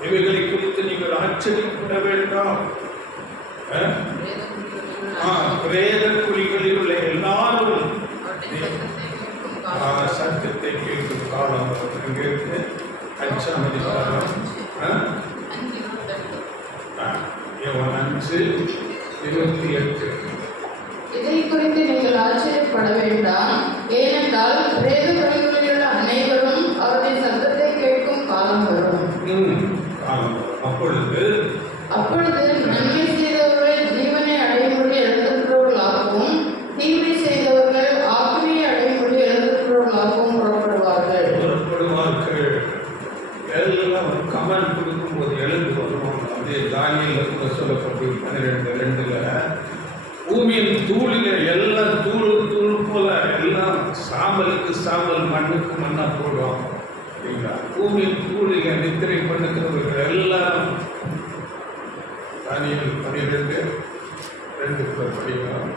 இவைகளை குறித்து நீங்கள் ஆச்சரியப்பட வேண்டாம். பிரேத குழிகளில் உள்ள எல்லாரும் சத்தியத்தை கேட்கும் காலம் இங்கிருந்து 5ஆம் அதிகாரம் 5:28. இதை குறித்து நீங்கள் ஆச்சரியப்பட வேண்டாம். ஏனென்றால் பிரேத குழிகளில் உள்ள அனைவரும் அவருடைய சத்தத்தை கேட்கும் காலம் வரும். அப்பொழுது நன்மை செய்தவர்கள் ஜீவனை அடையும்படி எழுந்திருக்கிறவர்களாகவும், தீமை செய்தவர்கள் ஆக்கினையை அடையும்படி எழுந்திருக்கிறவர்களாகவும் புறப்படுவார்கள். எல்லாம் கமெண்ட் கொடுக்கும்போது எழுந்து வருவாங்க. அதே தானியேல் கூட சொல்லப்பட்டு 12:2 பூமியின் தூளில எல்லாம் தூள் போல எல்லாம் சாம்பலுக்கு சாம்பல், மண்ணுக்கு மண்ணா போடுவாங்க. பூமியின் தூளில நித்திரை பண்ணுகிறவர்கள் எல்லாம் தானியேல் 12:2 படிக்கலாம்.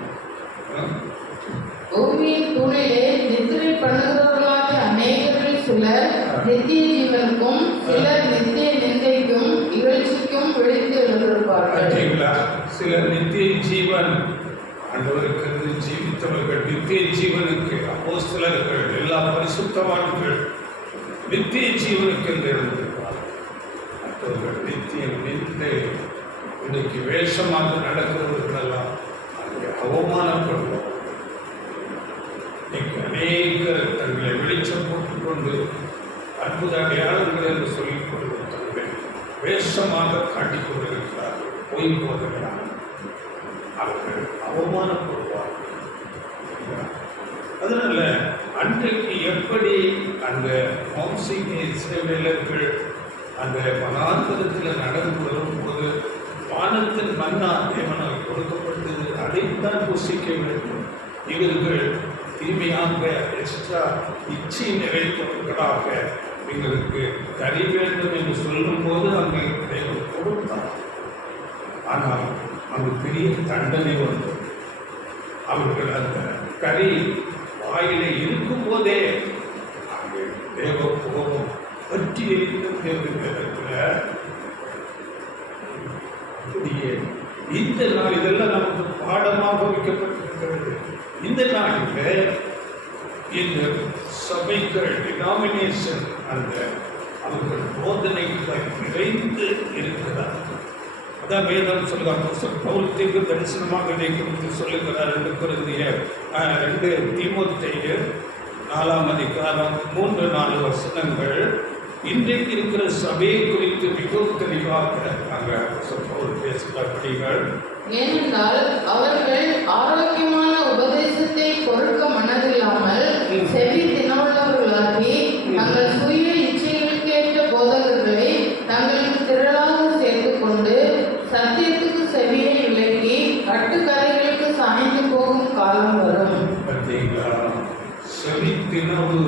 பூமியின் தூளிலே நித்திரை பண்ணுகிறவர்களாக அநேகரில் சிலர் நித்திய ஜீவனுக்கும் சிலர் நித்திய நிந்தைக்கும் இகழ்ச்சிக்கும் விழித்து எழுந்திருப்பார்கள். சிலர் நித்திய ஜீவன் ஆண்டவருக்கு ஜீவித்தவர்கள், நித்திய ஜீவனுக்கு அப்போஸ்தலர்கள், எல்லா பரிசுத்தவான்கள் நித்திய ஜீவனுக்கு என்று எழுந்திருப்பார்கள். மற்றவர்கள் நித்திய நிந்தை இன்னைக்கு வேஷமாக நடக்கிறவர்களெல்லாம் அங்கே அவமானப்படுவோம். இன்னைக்கு அநேகர் தங்களை வெளிச்சம் போட்டுக்கொண்டு அற்புத அடையாளங்கள் என்று சொல்லிக் கொண்டு தங்களை வேஷமாக காட்டிக் கொண்டிருக்கிறார்கள். பொய் போகிறார்கள். அவர்கள் அவமானப்படுவார்கள். அதனால அன்றைக்கு எப்படி அந்த வம்சீக இஸ்ரவேலர்கள் அந்த வனாந்தரத்தில் நடந்து வரும்போது வானத்தின் மன்னா தேவனால் கொடுக்கப்பட்டது, அதைத்தான் புசிக்க வேண்டும். இவர்கள் தீமையாக எக்ஸ்ட்ரா இச்சை நிறைந்தவர்களாக எங்களுக்கு கறி வேண்டும் என்று சொல்லும் போது அங்கே தேவன் கொடுத்தார். ஆனால் அங்கு பெரிய தண்டனை வந்தது. அவர்கள் அந்த கறி வாயிலே இருக்கும் போதே அங்கே தேவ கோபம் பற்றி இருக்கிற அப்படியே இந்த நாள் இதெல்லாம் நமக்கு பாடமாக வைக்கப்பட்டிருக்கிறது. இந்த நாளில் இந்த சபைகள் டினாமினேஷன் அந்த அவர்கள் போதனைகள் நிறைந்து இருக்கிறார். அதான் வேதம் சொல்லுவாங்க. பவுல் தீர்க்க தரிசனமாக இதை குறித்து சொல்லுகிறார். 2 தீமோத்தேயு 4ஆம் அதிகாரம் 3-4 வசனங்கள் இன்றைக்கு இருக்கிற சபையை குறித்து மிகவும் தெளிவாக நாங்கள் பவுல் பேசுகிறார்கள். ஏனென்றால் அவர்கள் ஆரோக்கியமான உபதேசத்தை பொறுக்க மனதில்லாமல் செவி தினமுள்ளவர்களாகி தங்கள் சுய இச்சைகளுக்கேற்ற போதகர்களை தங்களுக்கு திரளாக சேர்த்து கொண்டு சத்தியத்துக்கு செவியை விலக்கி கட்டுக்கதைகளுக்கு சாய்ந்து போகும் காலம் வரும். செவி தினவு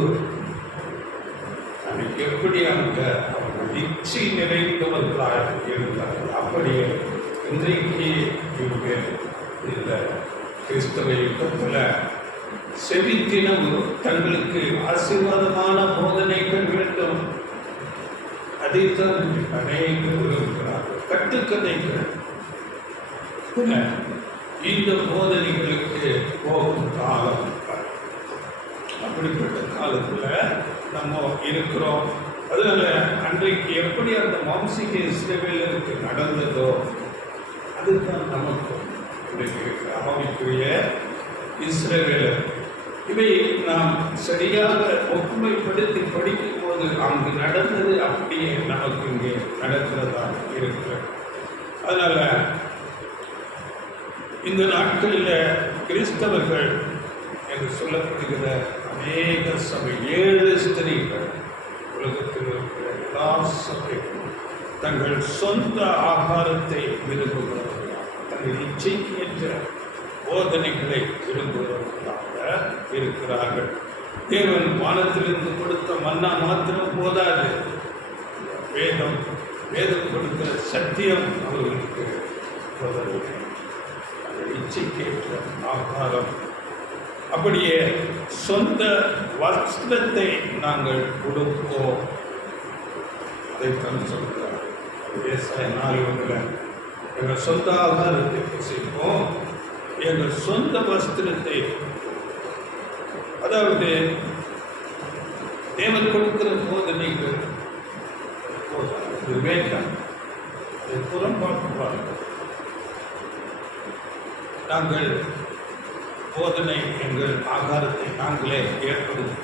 எப்படி அவங்க இச்சை நிறைந்தவர்களாக இருந்தார்கள். அப்படியே இன்றைக்கு இவங்க இந்த கிறிஸ்தவ யுகத்தில் செவித்தினவு தங்களுக்கு ஆசீர்வாதமான போதனைகள் வேண்டும். அதைத்தான் அநேகர் இருக்கிறார்கள். கட்டுக்கதைகள் இந்த போதனைகளுக்கு போகும் காலம். அப்படிப்பட்ட காலத்தில் நம்ம இருக்கிறோம். அதனால அன்றைக்கு எப்படி அந்த வம்சீக இஸ்ரவேலருக்கு நடந்ததோ அதுதான் நமக்கு இன்றைக்கு ஆவிக்குரிய இஸ்ரவேலர். இவை நாம் சரியாக ஒப்புமைப்படுத்தி படிக்கும் போது அங்கு நடந்தது அப்படியே நமக்கு இங்கே நடக்கிறதா இருக்கிறது. அதனால இந்த நாட்களில் கிறிஸ்தவர்கள் என்று சொல்லப்படுகிற அநேக சபை 7 ஸ்திரீகள் உலகத்தில் இருக்கிற எல்லா சபைகளும் தங்கள் சொந்த ஆகாரத்தை விரும்புகிறவர்களாக, தங்கள் இச்சைக்கேற்ற போதனைகளை விரும்புகிறவர்களாக இருக்கிறார்கள். தேவன் வானத்திலிருந்து கொடுத்த மன்னா மாத்திரம் போதாது. வேதம் கொடுக்கிற சத்தியம் அவர்களுக்கு போதவில்லை. இச்சைக்கேற்ற ஆகாரம். அப்படியே சொந்த வஸ்திரத்தை நாங்கள் கொடுப்போம். அதைத்தான் சொல்கிறார். ஏசாயா 4:1 எங்கள் சொந்த ஆகாரத்தை புசிப்போம், எங்கள் சொந்த வஸ்திரத்தை. அதாவது தேவன் கொடுக்கிற போதனைகள் வேண்டாம், அதை புறம்பாக்குவார்கள். நாங்கள் போதனை எங்கள் ஆகாரத்தை நாங்களே ஏற்படுத்திக்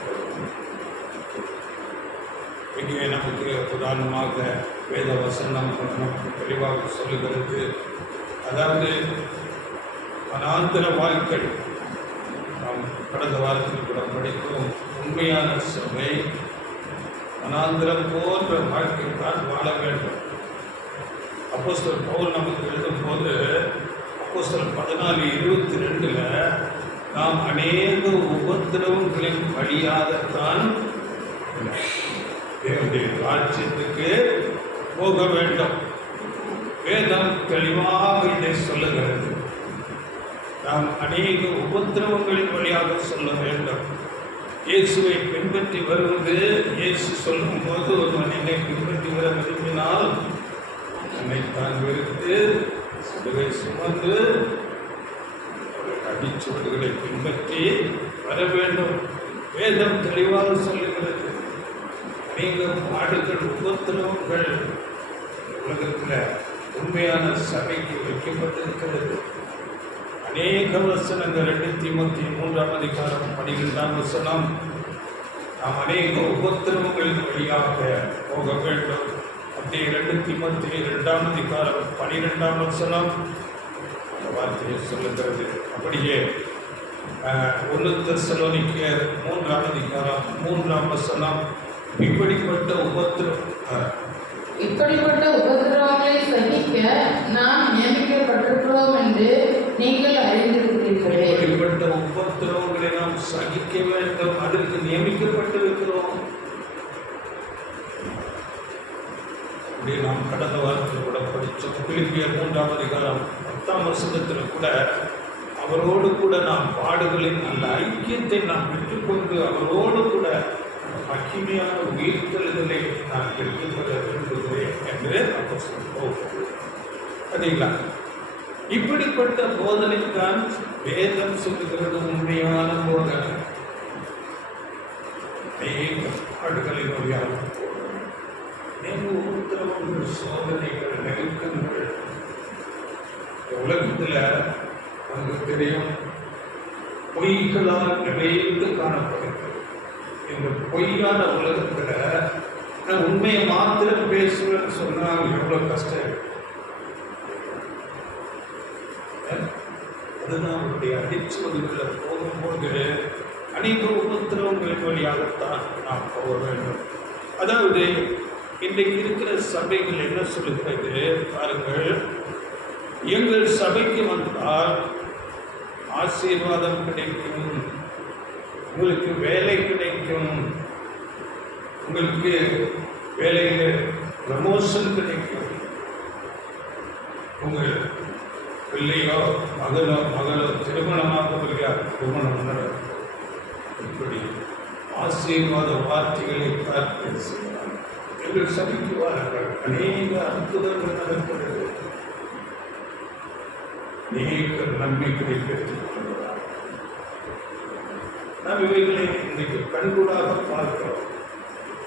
இங்கே நமக்கு உதாரணமாக வேத வசனம் நமக்கு தெளிவாக சொல்லுகிறது. அதாவது வனாந்திர வாழ்க்கை நாம் கடந்த வாரத்தில் கூட படித்தோம். உண்மையான சபை வனாந்திரம் போன்ற வாழ்க்கை தான் வாழ வேண்டும். அப்போஸ்தலர் பவுல் நமக்கு எழுதும் போது அப்போஸ்தலர் 14:22 நாம் அநேக உபத்திரவங்களின் வழியாகத்தான் தேவனுடைய ராஜ்யத்துக்கு போக வேண்டும். வேதம் தெளிவாக இதை சொல்லுகிறது. நாம் அநேக உபத்திரவங்களின் வழியாக சொல்ல வேண்டும். இயேசுவை பின்பற்றி வருவது, இயேசு சொல்லும் போது ஒருவன் என்னை பின்பற்றி வர விரும்பினால் என்னைத்தான் வெறுத்து சிலுவை சுமந்து அடிச்சுவடுகளை பின்பற்றி வர வேண்டும். வேதம் தெளிவாக சொல்லுகிறது. அநேக பாடுகள் உபத்திரவங்கள் உலகத்தில் உண்மையான சபைக்கு வைக்கப்பட்டிருக்கிறது. அநேக வசனங்கள் 2 தீமோத்தேயு 3ஆம் அதிகாரம் 12ஆம் வசனம், நாம் அநேக உபத்திரவங்களின் வழியாக போக வேண்டும். அப்படியே 2 தீமோத்தேயு 2ஆம் அதிகாரம் 12ஆம் வசனம் அந்த வார்த்தையை சொல்லுகிறது. அப்படியே 1 தெசலோனிக்கேயர் 3ஆம் அதிகாரம் 3ஆம் வசனம், இப்படிப்பட்ட உபத்திரவங்களை சகிக்க நாம் நியமிக்கப்பட்டிருக்கிறோம் என்று நீங்கள் அறிந்திருக்கிறீர்களே. இப்படிப்பட்ட உபத்திரவங்களை நாம் சகிக்க வேண்டும், அதற்கு நியமிக்கப்பட்டிருக்கிறோம். அப்படி நாம் கடந்த வாரத்தில் கூட படித்தோம். பிலிப்பியர் 3ஆம் அதிகாரம் 10ஆம் வசனத்தில் கூட அவரோடு கூட நாம் பாடுகளின் அந்த ஐக்கியத்தை நாம் பெற்றுக்கொண்டு அவரோடு கூட மகிமையான உயிர்த்தெழுதலை நான் பெற்றுக்கொள்ள விரும்புகிறேன் என்று அவர் சொல்லுவோம். சரிங்களா? இப்படிப்பட்ட போதனைத்தான் வேதம் சொல்லுகிறது உண்மையான போதனை. அநேக பாடுகளின் வழியாக உபத்திரவங்கள், சோதனைகள், நெருக்கங்கள் உலகத்தில் நமக்கு தெரியும், பொய்களால் நிறைந்து காணப்படுகிறது. இந்த பொய்யான உலகத்தில் உண்மையை மாத்திரம் பேசுவேன்னு சொன்னால் எவ்வளவு கஷ்டம். அதுதான் அவருடைய அடிச்சுவதுகளில் போகும்போது அநேக உபத்திரவங்களின் வழியாகத்தான் நாம் போக வேண்டும். அதாவது இன்றைக்கு இருக்கிற சபைகள் என்ன சொல்லுகிறது பாருங்கள், எங்கள் சபைக்கு வந்தால் ஆசீர்வாதம் கிடைக்கும், உங்களுக்கு வேலை கிடைக்கும், உங்களுக்கு வேலையில் ப்ரமோஷன் கிடைக்கும், உங்கள் பிள்ளையோ மகளோ திருமணமாகவில்லையா திருமணம் நடக்கும். இப்படி ஆசீர்வாத வார்த்தைகளை பேசுகிறார். எங்கள் சபைக்கு வாருங்கள், அநேக அற்புதங்கள் நடக்கிறது, அநேக நன்மைகளை பெற்றுக் கொள்கிறார். நாம் இவைகளை இன்றைக்கு கண்கூடாக பார்க்கிறோம்.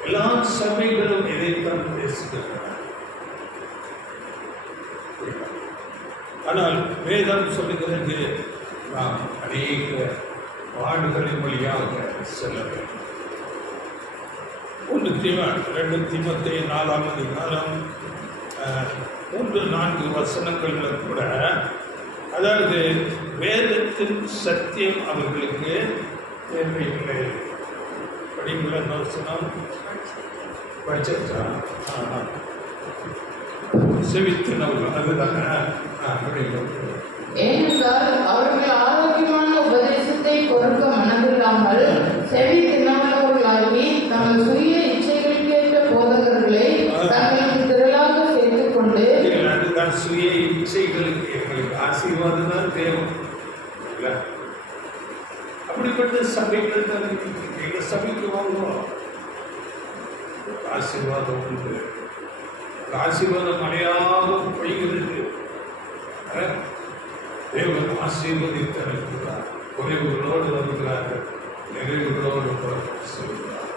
எல்லா சபைகளும் எதைத்தான் பேசுகின்றன. ஆனால் வேதம் சொல்லுகிறது நாம் அநேக பாடுகளின் வழியாக செல்ல வேண்டும். 2 தீமோத்தேயு 4ஆம் அதிகாரம் 3-4 வசனங்களில் கூட, அதாவது வேதத்தின் சத்தியம் அவர்களுக்கு தேவையில்லை. படிங்கள வசனம் படிச்சா செவித்தினவர்கள் அதுதானே. ஏனென்றால் அவர்கள் ஆரோக்கியமான உபதேசத்தை பொறுக்க மனதில்லாமல் செவி தின்னவர்களாகி தங்கள் சுய இச்சைகளுக்கேற்ற போதகர்களை தங்களுக்கு திரளாக சேர்த்துக் கொண்டு, அதுதான் சுய இச்சைகளுக்கு எங்களுக்கு ஆசீர்வாதம் தான் தேவை. அப்படிப்பட்ட சபைகள் தான் எங்க சபைக்கு வாங்குவோம். ஆசீர்வாதம் உண்டு, ஆசீர்வாதம் மழையாக பொய்கிறது. தேவன் ஆசீர்வதித்திருக்கிறார். குறைவுகளோடு வருகிறார்கள், நிறைவுகளோடு சொல்கிறார்.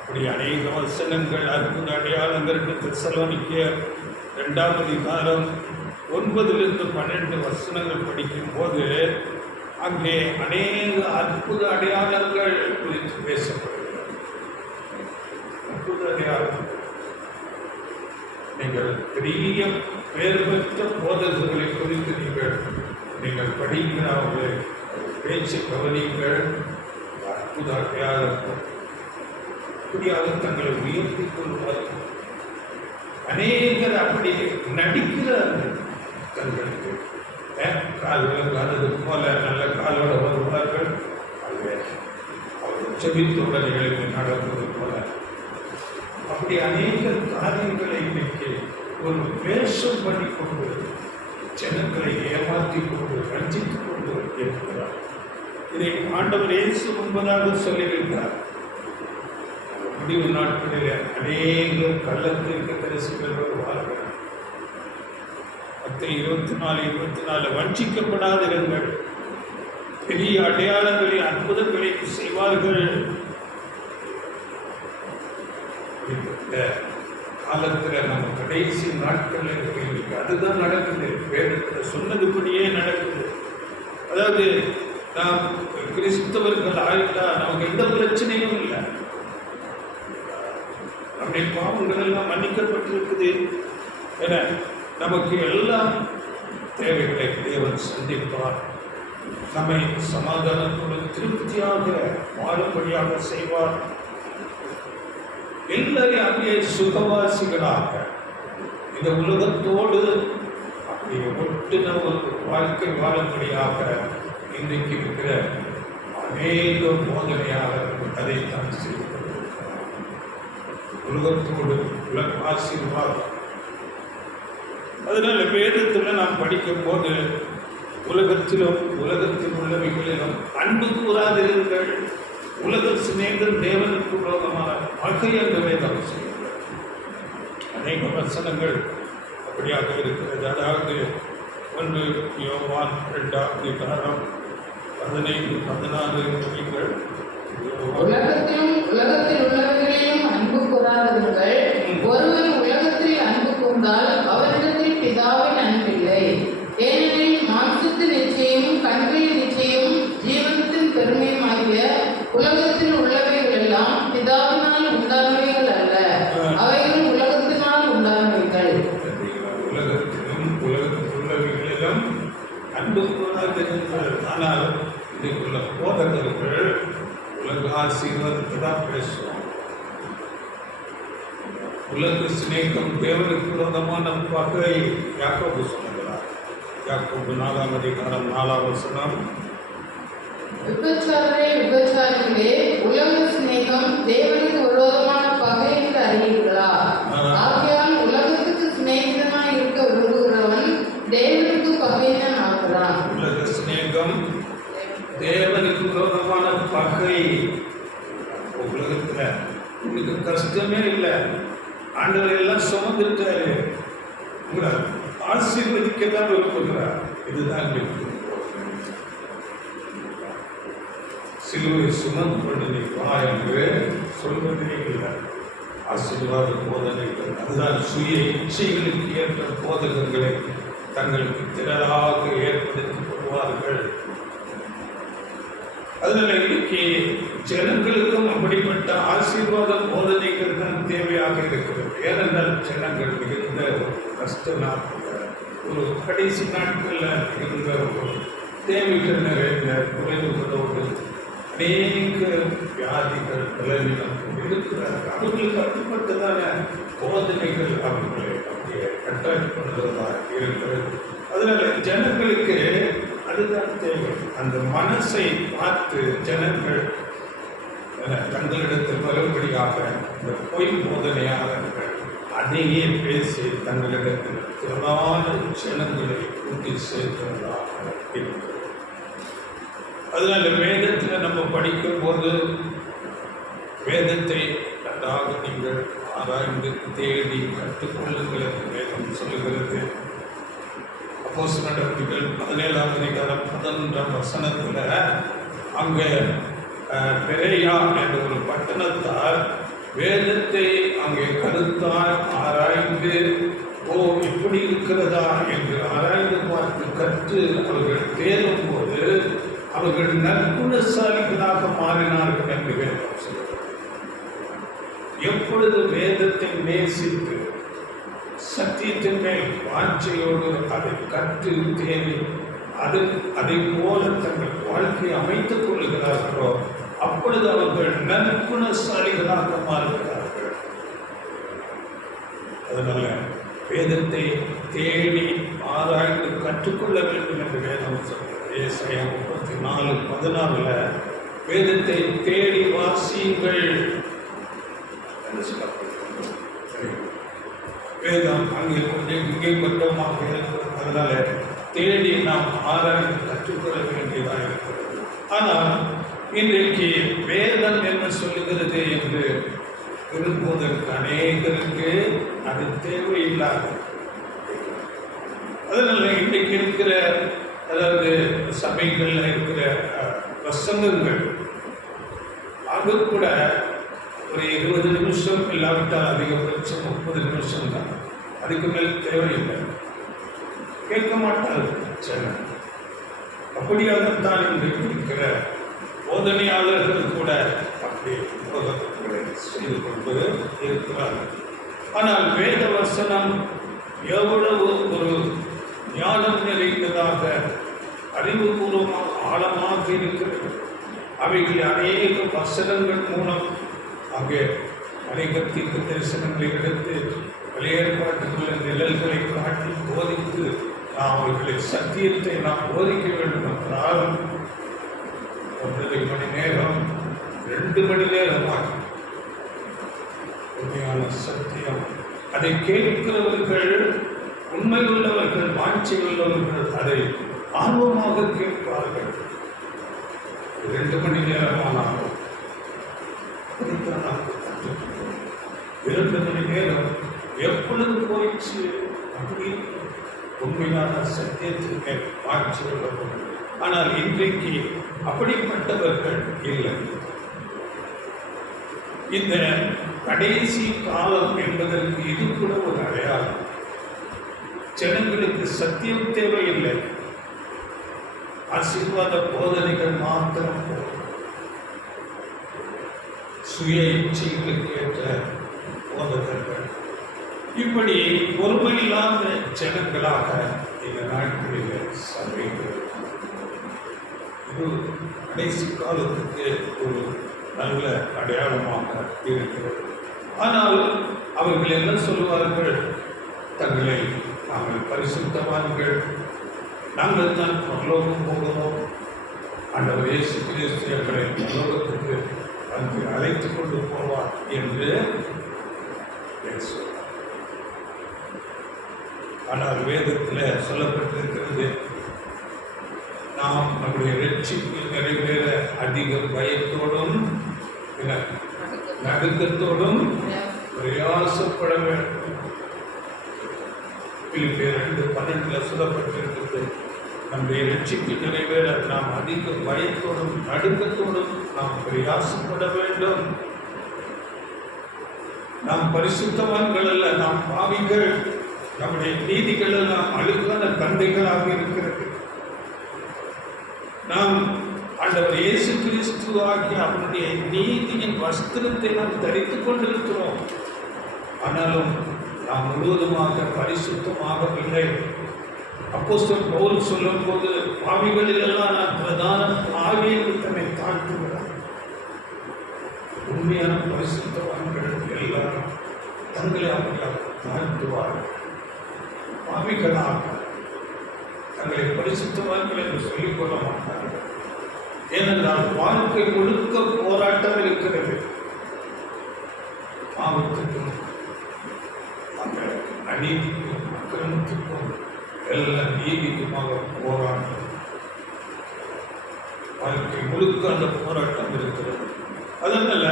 அப்படி அநேக வசனங்கள், அற்புத அடையாளங்களுக்கு தெசலோனிக்கேயர் 2ஆம் அதிகாரம் 9-12 வசனங்கள் படிக்கும் போது அங்கே அநேக அற்புத அடையாளங்கள் குறித்து பேசப்படுகிறது. அற்புத அடையாளம், நீங்கள் பெரிய பெயர் பெற்ற போதகர்களை குறித்து நீங்கள் படிக்கிறவர்களை பேச்சு கவனிங்கள். அற்புத அடையாளங்கள் இப்படியாக தங்களை உயர்த்திக் கொள்வார்கள். அநேகர் அப்படி நடிக்கிறார்கள். தங்களுக்கு கால்வது போல நல்ல காலோட வருவார்கள். அவர்கள் செபித்துடன் எழுதி நடப்பது போல அப்படி அநேக காரியங்களை இன்னைக்கு ஒரு வேஷம் பண்ணிக்கொண்டு ஜனங்களை ஏமாற்றிக் கொண்டு வஞ்சித்துக் கொண்டு இருக்கிறார். இதை ஆண்டவர் இயேசு முன்பதாக சொல்லியிருக்கிறார். முடிவு நாட்களில் அநேக கள்ளத்திற்கு தரிசிகள் வருவார்கள். 24 வஞ்சிக்கப்படாதிருங்கள். பெரிய அடையாளங்களை அற்புதங்களை செய்வார்கள். கடைசி நாட்களில் இருக்கு. அதுதான் நடக்குது. வேதத்தில் சொன்னதுபடியே நடக்குது. அதாவது நாம் கிறிஸ்தவர்கள் ஆகிட்டா நமக்கு எந்த பிரச்சனையும் இல்லை. நம்முடைய பாவங்கள் எல்லாம் மன்னிக்கப்பட்டிருக்குது. என நமக்கு எல்லாம் தேவைகளை தேவன் சந்திப்பார். நம்மை சமாதானத்தோடு திருப்தியாக வாழும்படியாக செய்வார். எல்லாரையும் அப்படியே சுகவாசிகளாக இந்த உலகத்தோடு அப்படியே ஒட்டுன ஒரு வாழ்க்கை வாழும்படியாக இன்றைக்கு இருக்கிற அநேக போதனையாளர்கள் அதைத்தான் செய்யப்பட்டிருக்கிறார். உலகத்தோடு உலக ஆசீர்வாதம். அதனால வேதத்தில் நாம் படிக்கும் போது உலகத்திலும் உலகத்தில் உள்ளவைகளிலும் அன்பு கூறாதிருங்கள், உலக சிநேகர் தேவனுக்கு விரோதமான பகை என்ற வேதம் செய்கிறார். அநேக வசனங்கள் அப்படியாக இருக்கிறது. அதாவது 1 யோவான் 2:15-16 உலகத்தில் உள்ளவர்களிலும் அன்பு கூறாதிருங்கள். ஒருவன் உலகத்தில் அன்பு கூர்ந்தால் அவரிடத்தில் பிதாவின் அன்பில்லை. ஏனெனில் மாம்சத்தின் நிச்சயம், கண்களின் நிச்சயம், ஜீவனத்தின் பெருமையுமாகிய உலகத்தில் உள்ளவைகள் எல்லாம் பிதாவினால் உண்டானவைகள் அல்ல, அவைகள் உலகத்தினால் உண்டானவைகள். உலகத்திலும் உலகத்தில் உள்ளவைகளிலும் அன்பு கூறாதிருங்கள். ஆனால் இன்றைக்குள்ள போதகர்கள் உலக ஆசீர்வாதத்தை தான் பேசுவோம். உலக சிநேகம் தேவனுக்கு விரோதமான பகை யாக்கோபு சொல்லுகிறார். யாக்கோபு 4:4 விபச்சாரிகளே, உலக சிநேகம் தேவனுக்கு விரோதமான பகை என்று அறிவீர்களா? ஆகையால் உலகத்துக்கு சிநேகிதனாய் இருக்க விரும்புகிறவன் தேவனுக்கு பகையன் ஆகிறான். உலக சிநேகம் தேவனுக்கு விரோதமான பகை. உலகத்துல உங்களுக்கு கஷ்டமே இல்லை, ஆண்டவர் எல்லாம் சுமந்துட்டாரு, உங்களை ஆசீர்வதிக்கத்தான் விரும்புகிறார். இதுதான் சிலுவை சுமந்து நீ வா என்று சொல்வதே இல்லை. ஆசீர்வாத போதனைகள் அதுதான் சுய இச்சைகளுக்கு ஏற்ற போதகங்களை தங்களுக்கு திரளாக ஏற்படுத்திக் கொள்வார்கள். அதனால இன்னைக்கு ஜனங்களுக்கும் அப்படிப்பட்ட ஆசீர்வாத போதனைகள் தான் தேவையாக இருக்கிறது. ஏனென்றால் ஜனங்கள் மிகுந்த கஷ்ட நாட்கள், ஒரு கடைசி நாட்களில் இருந்த ஒரு தேவைகள் நிறைந்த குறைவுகளோடு அநேக வியாதிகள் பலவீனம் இருக்கிறார்கள். அவர்களுக்கு அப்படிப்பட்டதான போதனைகள் அவர்களை அப்படியே கட்டாயப்படுவதாக இருக்கிறது. அதனால ஜனங்களுக்கு அதுதான் தேவை. அந்த மனசை பார்த்து ஜனங்கள் தங்களிடத்தில் வரும்படியாக இந்த பொய் போதனையாளர்கள் அதையே பேசி தங்களிடத்தில் திரளான ஜனங்களை கூட்டி சேர்க்கிறதாக இருக்கிறது. அதனால வேதத்தில் நம்ம படிக்கும் போது வேதத்தை நன்றாக நீங்கள் ஆராய்ந்து தேடி கற்றுக்கொள்ளுங்கள் என்று வேதம் சொல்லுகிறது. அப்போஸ்தலர் நடவடிக்கைகள் 17:11 அங்கே பெரேயா என்ற ஒரு பட்டணத்தார் வேதத்தை அங்கே கருத்தால் ஆராய்ந்து இப்படி இருக்கிறதா என்று ஆராய்ந்து பார்த்து கற்று அவர்கள் தேடும் போது அவர்கள் நற்குணசாலிகளாக மாறினார்கள் என்று வேதம் சொல்கிறது. எப்பொழுது வேதத்தை நேசித்து சத்தியத்தின் மேல் வாஞ்சையோடு அதை கற்று தேடி அதை போல தங்கள் வாழ்க்கையை அமைத்துக் கொள்ளுகிறார்களோ அப்பொழுது அவர்கள் நற்குணசாலிகளாக மாறுகிறார்கள். அதனால வேதத்தை தேடி ஆராய்ந்து கற்றுக்கொள்ள வேண்டும் என்று வேதம் சொல்கிறது. ஏசாயா 34:14 வேதத்தை தேடி வாசியுங்கள் என்று சொல்லப்படுகிறது. வேதம் அங்கே கொஞ்சம் இங்கே கொஞ்சமாக இருக்கிறது. அதனால தேடி நாம் ஆராய்ந்து கற்றுக்கொள்ள வேண்டியதாக இருக்கிறது. ஆனால் இன்றைக்கு வேதம் என்ன சொல்லுகிறது என்று விரும்புவதற்கு அநேகருக்கு அது தேவையில்லாது. அதனால இன்றைக்கு இருக்கிற அதாவது சபைகளில் இருக்கிற பிரசங்கங்கள் அது கூட ஒரு 20 நிமிஷம் இல்லாவிட்டால் அதிகபட்சம் 30 நிமிஷம் தான். அதுக்கு மேல் தேவையில்லை, கேட்க மாட்டார்கள் ஜனம். அப்படியாகத்தான் இன்றைக்கு இருக்கிற போதனையாளர்கள் கூட அப்படி போதனைகளை செய்து கொண்டு இருக்கிறார்கள். ஆனால் வேத வசனம் எவ்வளவு ஒரு ஞானம் நிறைந்ததாக, அறிவுபூர்வமாக, ஆழமாக இருக்கிறது. அவைகள் அநேக வசனங்கள் மூலம் அங்கே அநேக தீர்க்க தரிசனங்களை எடுத்து வெளியேற்பாட்டுக்குள்ள நிழல்களை காட்டி போதித்து நாம் அவர்களை சத்தியத்தை நாம் போதிக்க வேண்டும் என்றால் 1.5 மணி நேரம் 2 மணி நேரம் ஆகும். உண்மையான சத்தியம் அதை கேட்கிறவர்கள், உண்மையுள்ளவர்கள், வாஞ்சை உள்ளவர்கள் அதை ஆர்வமாக கேட்பார்கள். 2 மணி நேரம் ஆனாலும் 2 மணி நேரம் எப்பொழுது போயிடுச்சு? அப்படி உண்மையான சத்தியத்திற்கு வாட்சி உள்ளவர்கள். ஆனால் இன்றைக்கு அப்படிப்பட்டவர்கள் இல்லை. இந்த கடைசி காலம் என்பதற்கு இது கூட ஒரு அடையாளம். ஜனங்களுக்கு சத்தியம் தேவையில்லை, ஆசீர்வாத போதனைகள் மாத்திரம் போதும். சுய இச்சைகளுக்கு ஏற்ற போதகர்கள், இப்படி பொறுமையில்லாத ஜனங்களாக இந்த நாட்களில் சபைகள். இது கடைசி காலத்துக்கு ஒரு நல்ல அடையாளமாக இருக்கிறது. ஆனால் அவர்கள் என்ன சொல்வார்கள்? தங்களை நாங்கள் பரிசுத்தவான்கள், நாங்கள் தான் பரலோகம் போகிறோம், ஆண்டவர் இயேசு கிறிஸ்து எங்களை பரலோகத்துக்கு வந்து அழைத்துக் கொண்டு போவார் என்று பேசுவார். ஆனால் வேதத்தில் சொல்லப்பட்டிருக்கிறது, நாம் நம்முடைய ரட்சிப்பு நிறைவேற அதிக பயத்தோடும் நடுக்கத்தோடும் பிரயாசப்பட வேண்டும். பிலிப்பியர் 2:12 சொல்லப்பட்டிருக்கிறது, நம்முடைய ரட்சிப்பு நிறைவேற நாம் அதிக பயத்தோடும் நடுக்கத்தோடும் நாம் பிரயாசப்பட வேண்டும். நாம் பரிசுத்தவான்கள் அல்ல, நாம் பாவிகள். நம்முடைய நீதிகள் எல்லாம் அழுக்கான தந்தைகளாக இருக்கிறது. நாம் ஆண்டவர் இயேசு கிறிஸ்து ஆகிய அவருடைய நீதியின் வஸ்திரத்தை நாம் தரித்துக் கொண்டிருக்கிறோம். ஆனாலும் நாம் முழுவதுமாக பரிசுத்தமாகவில்லை. அப்போஸ்தலன் பவுல் சொல்லும் போது, பாவிகளிலெல்லாம் நான் பிரதான பாவி என்று தன்னை தாழ்த்துகிறார். உண்மையான பரிசுத்தவான்கள் எல்லாரும் தங்களை அப்படியாக தாழ்த்துவார்கள். பாவிகளாக தங்களை பரிசுத்தவான்கள் என்று சொல்லிக் கொள்ள மாட்டார்கள். ஏனென்றால் வாழ்க்கை முழுக்க போராட்டம் இருக்கிறது. பாவத்துக்கும் அந்த அநீதிக்கும் அக்கிரமத்துக்கும் எல்லா நீதிக்குமாக போராட்டம். வாழ்க்கை முழுக்க அந்த போராட்டம் இருக்கிறது. அதனால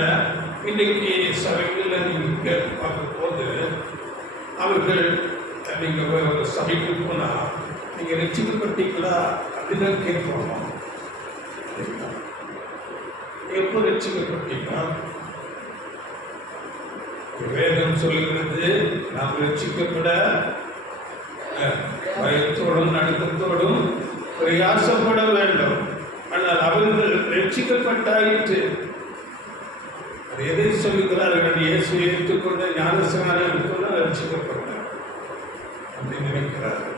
இன்றைக்கு சபைகளில் நீங்கள் பார்க்கும் போது அவர்கள் நீங்கள் சபைக்கு போனால் நீங்கள் ரட்சிக்கப்பட்டீங்களா அப்படிதான் கேட்பாங்க. எப்போ ரட்சிக்கப்பட்டீங்களா? வேதம் சொல்லுகிறது, நாம் ரட்சிக்கப்பட பயத்தோடும் நடுக்கத்தோடும் பிரயாசப்பட வேண்டும். ஆனால் அவர்கள் ரட்சிக்கப்பட்டாயிற்று. எதை சொல்லுகிறார்கள்? இயேசு ஏற்றுக்கொண்ட ஞானஸ்நானம் எடுத்துக்கொண்டு ரட்சிக்கப்பட்டார் அப்படின்னு நினைக்கிறார்கள்.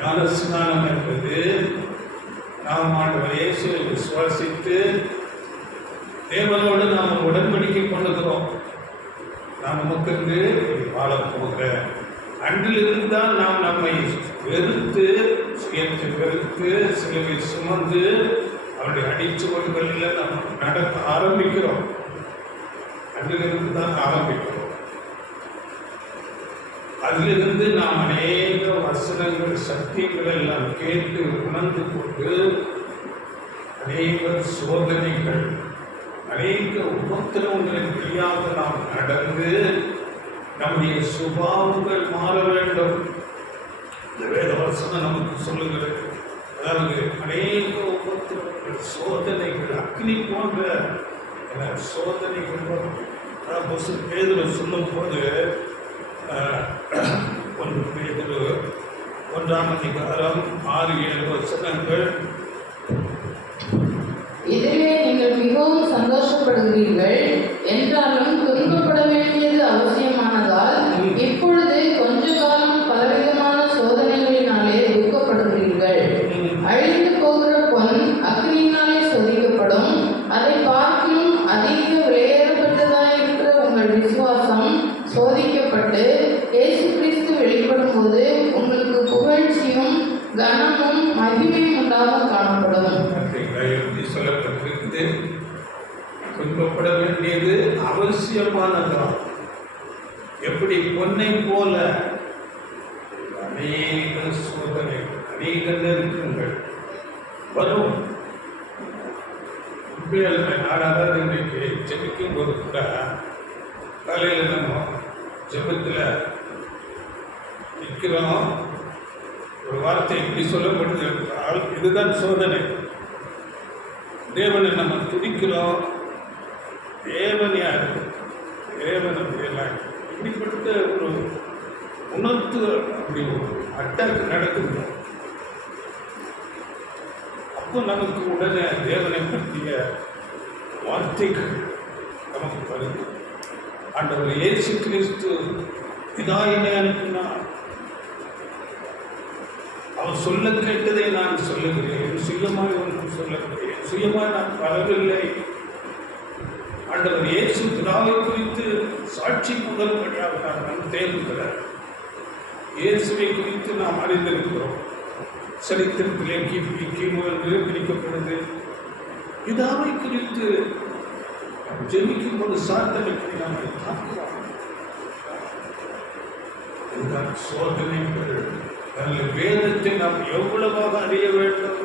ஞானஸ்நானம் என்பது நாம் ஆண்டவர் இயேசுவை விசுவாசித்து தேவனோடு நாம் உடன்படிக்கை பண்ணுகிறோம். நாம் நமக்கு வாழப் போகிற அன்றிலிருந்து தான் நாம் நம்மை வெறுத்து, சுயத்தை வெறுத்து, சிலுவை சுமந்து அவருடைய அடிச்சுவடுகளில் நாம் நடக்க ஆரம்பிக்கிறோம். அன்றிலிருந்து தான் ஆரம்பிக்கிறோம். அதிலிருந்து நாம் அநேக வசனங்கள், சத்தியங்கள் எல்லாம் கேட்டு உணர்ந்து கொண்டு அநேக சோதனைகள், அநேக உபத்திரவங்களின் வழியாக நாம் நடந்து நம்முடைய சுபாவங்கள் மாற வேண்டும். இந்த வேத வசனம் நமக்கு சொல்லுகிறது. அதாவது அநேக உபத்திரவங்கள், சோதனைகள், அக்னி போன்ற சோதனைகள். பேதுரு சொல்லும் போது ஒன்று பேதுரு 1ஆம் அதிகாரம் 6-7 வசனங்கள். இதிலே நீங்கள் மிகவும் சந்தோஷப்படுகிறீர்கள், என்றாலும் துன்பப்பட வேண்டியது அவசியமானதால் இப்பொழுது கொஞ்ச காலம் பலவிதமான சோதனைகளினாலே துக்கப்படுகிறீர்கள். அழிந்து போகிற பொன் அக்னியினாலே சோதிக்கப்படும், அதை பார்க்கிலும் அதிக விலையேறப்பட்டதாயிருக்கிற உங்கள் விசுவாசம் சோதிக்கப்பட்டு இயேசு கிறிஸ்து வெளிப்படும் போது உங்களுக்கு புகழ்ச்சியும் கனமும் மகிமையும் உண்டாக காணப்படும். எப்படி சொல்லப்பட்டிருக்குது? துன்பப்பட வேண்டியது அவசியமானதான். எப்படி பொன்னை போல அநேக சோதனை, அநேக நெருக்கங்கள் வரும். அதாவது இன்றைக்கு ஜெபிக்கும் போது கூட காலையில் நம்ம ஜெபத்தில் நிற்கிறோம். ஒரு வார்த்தை எப்படி சொல்லப்படுது என்றால், இதுதான் சோதனை. தேவனை நம்ம துதிக்கிறோம். தேவன் யார்? தேவன் அப்படியெல்லாம் இப்படிப்பட்ட ஒரு உணர்த்து, அப்படி ஒரு அட்டாக் நடக்குது. அப்போ நமக்கு உடனே தேவனை பற்றிய வார்த்தைகள் நமக்கு வருது. ஆண்டவர் இயேசு கிறிஸ்து பிதாயினை அனுப்பினார். அவர் சொல்ல கேட்டதை நான் சொல்லுகிறேன், சுயமாய் ஒன்றும் சொல்லவில்லை, சுயமாய் நான் வரவில்லை. ஆண்டவர் இயேசு பிதாவை குறித்து சாட்சி முதல்படியாக நான் தேர்வுகிறார். இயேசுவை குறித்து நாம் அறிந்திருக்கிறோம். சரித்திரத்திலே கிமு என்று பிரிக்கப்படுது. பிதாவை குறித்து ஜெபிக்கும் போது சாத்தனை நம்மை தாக்குவார். இதுதான் சோதனைகள். நல்ல வேதத்தை நாம் எவ்வளவாக அறிய வேண்டும்.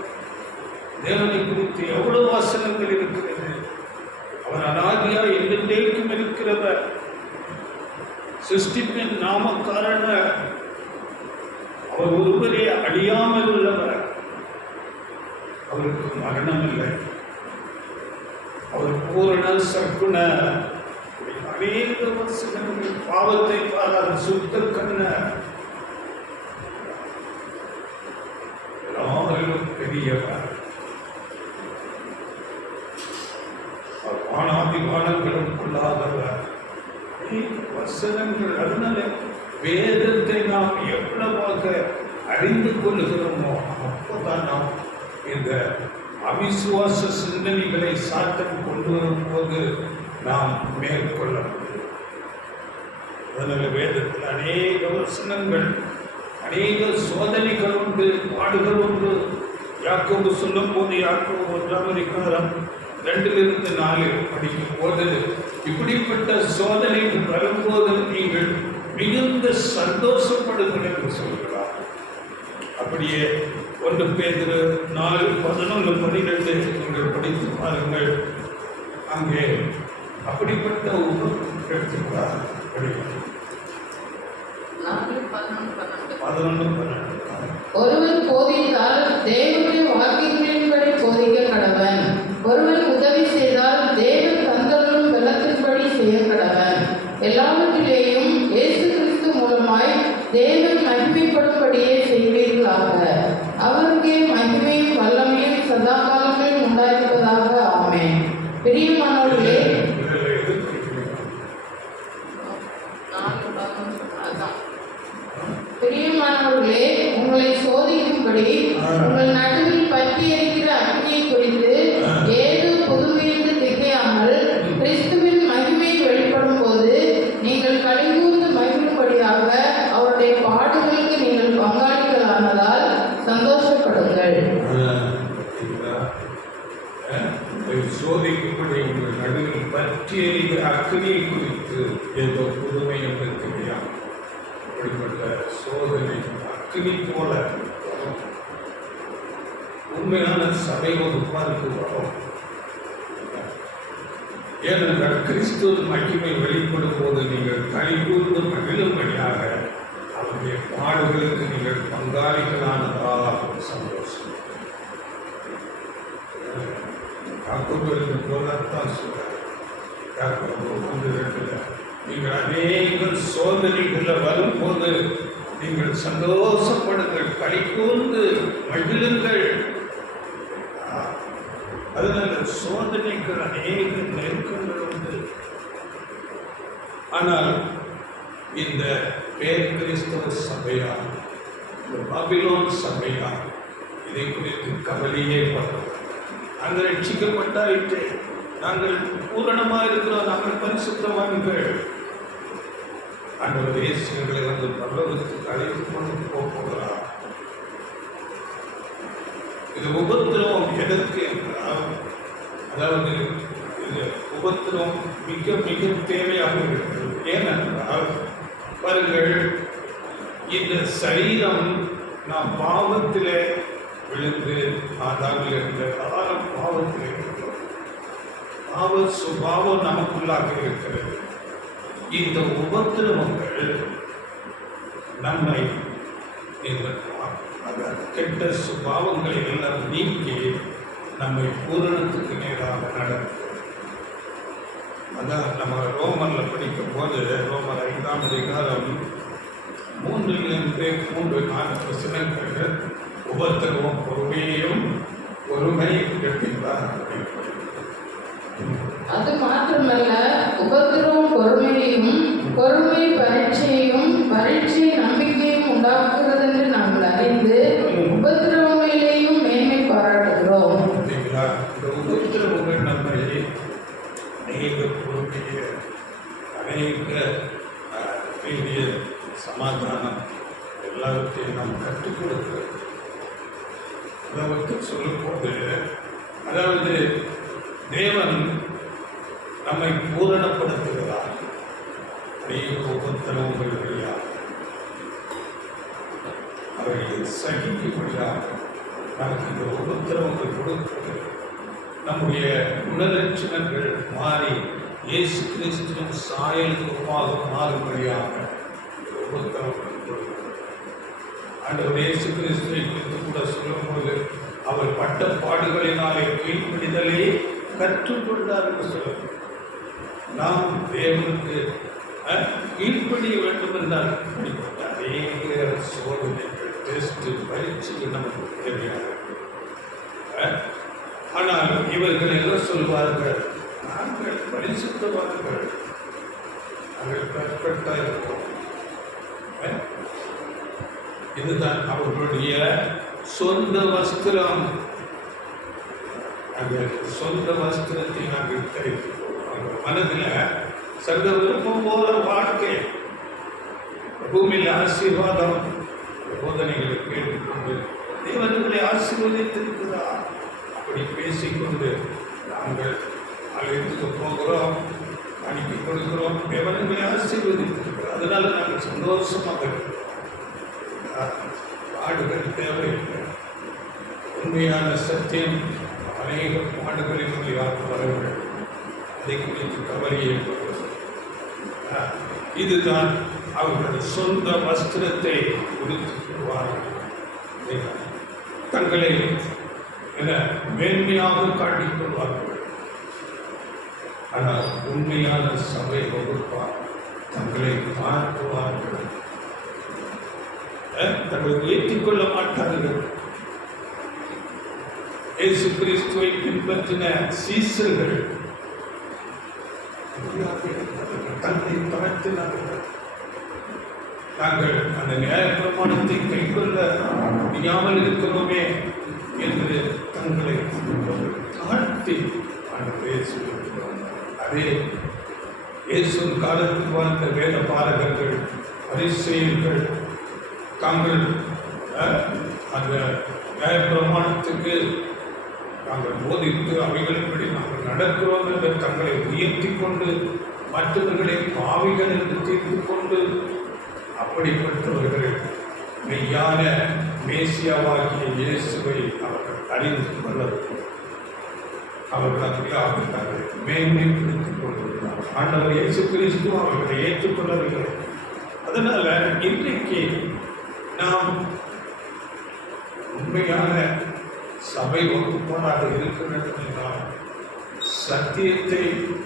தேவனை குறித்து எவ்வளவு வாசகங்கள் இருக்கிறது. அவர் அநாதியா என்றென்றைக்கும் இருக்கிறவர். சிருஷ்டிப்பின் நாமக்காரன அவர் ஒருவரே அழியாமல் உள்ளவர். அவருக்கு மரணம் இல்லை. அவர் பூரண சற்குண, அநேக வசனங்கள், பாவத்தை பாராத சுத்த கண்ண, எல்லாரிலும் பெரியவர். வானாதிவானங்களும் கொள்ளாதவர். வசனங்கள். அதனால வேதத்தை நாம் எவ்வளவாக அறிந்து கொள்ளுகிறோமோ அப்போதான் நாம் இந்த அவிசுவாச சிந்தனைகளை சாத்தம் கொண்டு வரும்போது நாம் மேற்கொள்ள முடியும். அதனால வேதத்தில் அநேக வசனங்கள், அநேக சோதனைகள் உண்டு, பாடுகள் உண்டு. யாக்கோபு சொல்லும் போது, யாக்கோபு 1ஆம் அதிகாரம் 2-4 படிக்கும் போது, இப்படிப்பட்ட சோதனைகள் வரும்போது நீங்கள் மிகுந்த சந்தோஷப்படுங்கள் என்று சொல்கிறார். அப்படியே 1 பேதுரு 4:11-12 நீங்கள் படித்து பாருங்கள். அங்கே அப்படிப்பட்ட ஒரு எடுத்துக்கிறார். 11-12 ஒருவன் போதித்தால் தேவனுடைய வாக்கியங்களின்படி போதிக்க கடவன். ஒருவன் உதவி செய்தால் தேவன் தந்தருளும் பலத்தின்படி செய்ய கடவன். எல்லாவற்றிலேயும் இயேசு கிறிஸ்து மூலமாய் தேவன் மகிமைப்படும்படியே செய்வீர்களாக. அவருக்கே மகிமையும் வல்லமையும் சதா காலங்களில் உண்டாயிருப்பதாக. ஆமென். பிரியமானவர்களே, பிரியமானவர்களே, உங்களை சோதிக்கும்படி உங்கள் நடுவில் பற்றி எரிக்கிற அக்னியை குறித்து ஏதோ புதுமையிலிருந்து திகையாமல் கிறிஸ்துவின் மகிமை வெளிப்படும் போது நீங்கள் கலிகூர்ந்து மகிழும்படியாக அவருடைய பாடுகளுக்கு நீங்கள் பங்காளிகளானதால் சந்தோஷப்படுங்கள். சோதிக்கும்படி உங்கள் நடுவில் பற்றி எரிக்கிற அக்னியை குறித்து ஏதோ புதுமை என்று தெரியாது. அப்படிப்பட்ட சோதனை அக்னி போல வரும். உண்மையான சபை வகுப்பாருக்கு வரும். ஏனென்றால் கிறிஸ்துவ மகிமை வெளிப்படும் போது நீங்கள் கலிகூர்ந்து மகிழும்படியாக அவருடைய பாடுகளுக்கு நீங்கள் பங்காளிகளானதாக சந்தோஷம். யாக்கோபுக்கு போலத்தான் சொல்றார். யாக்கோபு 1:2 நீங்கள் அநேக சோதனைகளில் வரும்போது நீங்கள் சந்தோஷப்படுங்கள், கை கூர்ந்து மகிழுங்கள். அதனால சோதனைகள் அநேக நெருக்கங்கள் உண்டு. ஆனால் இந்த பேர் கிறிஸ்தவ சபையா, இந்த பாபிலோன் சபையா, இதை குறித்து கவலையே படுறோம். நாங்கள் ரட்சிக்கப்பட்டாயிற்று, நாங்கள் பூரணமாக இருக்கிறோம், நாங்கள் பரிசுத்தவான்கள். ஆண்டவர் இயேசு எங்களை வந்து பரலோகத்துக்கு அழைத்து கொண்டு போகிறார். இது உபத்திரவம் எதற்கு என்றால், அதாவது இது உபத்திரவம் மிக மிக தேவையாக இருக்கிறது. ஏனென்றால் பாருங்கள், இந்த சரீரம் நாம் பாவத்திலே விழுந்து ஆதாமில் இருந்த காலம் பாவத்திலே இருக்கிறோம். பாவ சுபாவம் நமக்குள்ளாக இருக்கிறது. இந்த உபத்திரவங்கள் நம்மை இந்த கெட்ட சுபாவங்களை எல்லாம் நீக்கி நம்மை பூரணத்துக்கு நேராக நடக்கும். அதான் நம்ம ரோமரில் படிக்கும் போது, ரோமர் 5ஆம் அதிகாரம் 3-4 வசனங்கள் உபத்திரவம் பொறுமையையும் பொறுமை இருக்கின்றார். அது மாத்திரமல்ல, உபத்திரவம் பொறுமையையும், பொறுமை பரீட்சையையும், பரீட்சை நம்பிக்கையும் உண்டாக்குகிறது என்று நாங்கள் அறிந்து உபத்திரவங்களிலேயும் மேன்மை பாராட்டுகிறோம். இந்த உபத்திரவங்கள் நம்மை அநேக பொறுமையை, அநேக பெரிய சமாதானம் எல்லாவற்றையும் நாம் கற்றுக் கொடுக்கிறது. அதை சொல்லும்போது, அதாவது தேவன் நம்மை பூரணப்படுத்துகிறார். அநேக உபத்திரவங்கள் வழியாக அவர்களை சகிக்கும்படியாக நமக்கு இந்த உபத்திரவங்கள் கொடுக்கிறது. நம்முடைய குணலட்சணங்கள் மாறி இயேசு கிறிஸ்துவின் சாயலுக்கு ஒப்பாக மாறும்படியாக உபத்திரவங்கள் கொடுக்கிறது. ஆண்டவர் இயேசு கிறிஸ்துவை குறித்து கூட சொல்லும்போது, அவர் பட்ட பாடுகளினாலே கீழ்ப்படிதலை கற்றுக்கொண்டார் என்று சொல்லுங்கள். நாம் தேவனுக்கு கீழ்ப்படிய வேண்டும் என்றால் இப்படிப்பட்ட அநேக சோதனைகள், டெஸ்ட், பரீட்சைகள் நமக்கு தேவையாக. ஆனால் இவர்கள் என்ன சொல்வார்கள்? நாங்கள் பரிசுத்தவான்கள், நாங்கள் பர்ஃபெக்டாக இருக்கோம். இதுதான் அவர்களுடைய சொந்த வஸ்திரம். அந்த சொந்த வஸ்திரத்தை நாங்கள் தெரிவிக்கிறோம். மனதில் சர்வ விருப்பம் போல வாழ்க்கை, பூமியில் ஆசீர்வாதம், போதனைகளை கேட்டுக்கொண்டு தேவன்களை ஆசீர்வதித்திருக்கிறார். அப்படி பேசிக்கொண்டு நாங்கள் அழைத்துக்கு போகிறோம், அனுப்பி கொடுக்கிறோம், தேவன்களை ஆசீர்வதித்திருக்கிறோம். அதனால நாங்கள் சந்தோஷமாக இருக்கிறோம். பாடுகள் தேவையில்லை. உண்மையான சத்தியம் அநேக பாடுகளின் வழியாக வரவில்லை. அதை குறித்து கவலையை இதுதான் அவர்கள் சொந்த வஸ்திரத்தை உடுத்திக் கொள்வார்கள். தங்களை மேன்மையாக காட்டிக் கொள்வார்கள். ஆனால் உண்மையான சபை வகுப்பார் தங்களை தாழ்த்துவார்கள், தங்களை உயர்த்திக் கொள்ள மாட்டார்கள். இயேசு கிறிஸ்துவை பின்பற்றின சீசர்கள் தன்னை தாழ்த்தினார்கள். நாங்கள் அந்த நியாயப்பிரமாணத்தை கைக்கொள்ள முடியாமல் இருக்கிறோமே என்று தங்களை தாழ்த்தி அதே இயேசுவின் காலத்தில் வாழ்ந்த வேத பாரகர்கள், பரிசேயர்கள் தாங்கள் அந்த நியாயப்பிரமாணத்துக்கு நாங்கள் போதித்து அவைகளின்படி நாங்கள் நடக்கிறோம் என்று தங்களை உயர்த்தி கொண்டு மற்றவர்களை பாவிகள் என்று தீர்த்து கொண்டு அப்படிப்பட்டவர்கள் மெய்யான மேசியாவாகிய இயேசுவை அவர்கள் அறிந்து கொள்ளவில்லை. அவர்கள் அதிகாரத்தை மேன்மைப்படுத்திக் கொண்டிருக்கிறார். ஆண்டவர் இயேசு கிறிஸ்து அவர்களை ஏற்றுக்கொள்ளவில்லை. அதனால இன்றைக்கு நாம் உண்மையான சபை வகுப்பாளாக இருக்க வேண்டும் என்றால் சத்தியத்தை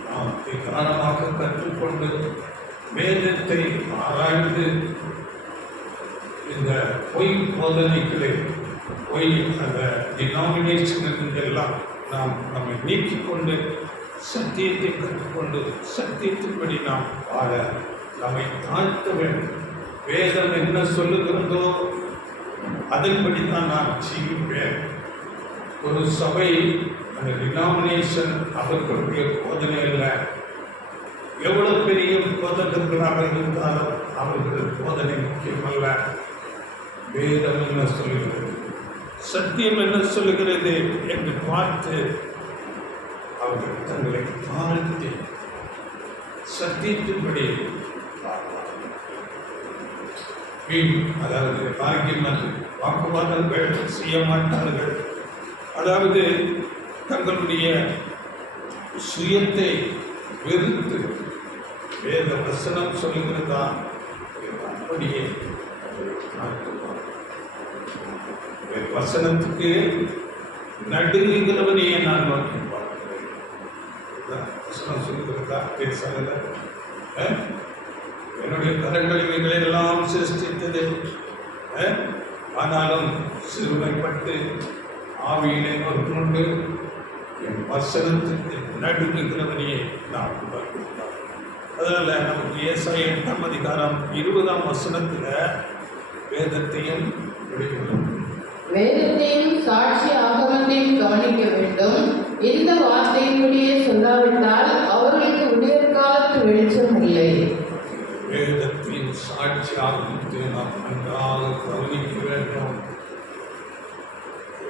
நாம் நிதானமாக கற்றுக்கொண்டு வேதத்தை ஆராய்ந்து இந்த பொய் போதனைகளை பொய் அந்த டினாமினேஷன் எல்லாம் நாம் நம்மை நீக்கிக் கொண்டு சத்தியத்தை கற்றுக்கொண்டு சத்தியத்தின்படி நாம் வாழ நம்மை தாழ்த்த வேண்டும். வேதம் என்ன சொல்லுகிறதோ அதன்படி தான் நான் ஜீவிப்பேன். ஒரு சபை அந்த டினாமினேஷன் அவர்களுடைய போதனையில் எவ்வளவு பெரிய போதகர்களாக இருந்தாலும் அவர்கள் போதனை முக்கியமல்ல. வேதம் என்ன சொல்லுகிறது, சத்தியம் என்ன சொல்லுகிறது என்று பார்த்து அவர்கள் தங்களை தாழ்த்தி சத்தியத்தின்படி அதாவது ஆர்கியுமெண்ட் வாக்குவாதங்கள் செய்ய மாட்டார்கள். அதாவது தங்களுடைய சுயத்தை வெறுத்து வேத வசனம் சொல்லுகிறதா அப்படியே வசனத்துக்கு நடுங்கிறவனையே நான் நோக்கி பார்க்கிறேன். வசனம் சொல்லுகிறதா பேசல, என்னுடைய கரங்கள் இவைகளை எல்லாம் சிருஷ்டித்தது, ஆனாலும் சிறுமைப்பட்டு ஆவியினை கொண்டு என் வசனத்துக்கு நடுங்குகிறவனையே நான் பார்க்கிறேன். அதனால நமக்கு ஏசாயா 8ஆம் அதிகாரம் 20ஆம் வசனத்துல வேதத்தையும் சாட்சி ஆகமத்தையும் கவனிக்க வேண்டும். இந்த வார்த்தையின்படியே சொல்லாவிட்டால் அவர்களுக்கு விடியற்காலத்து வெளிச்சம் இல்லை. வேதத்தின் சாட்சி ஆகமத்தை நாம் நன்றாக கவனிக்க வேண்டும்.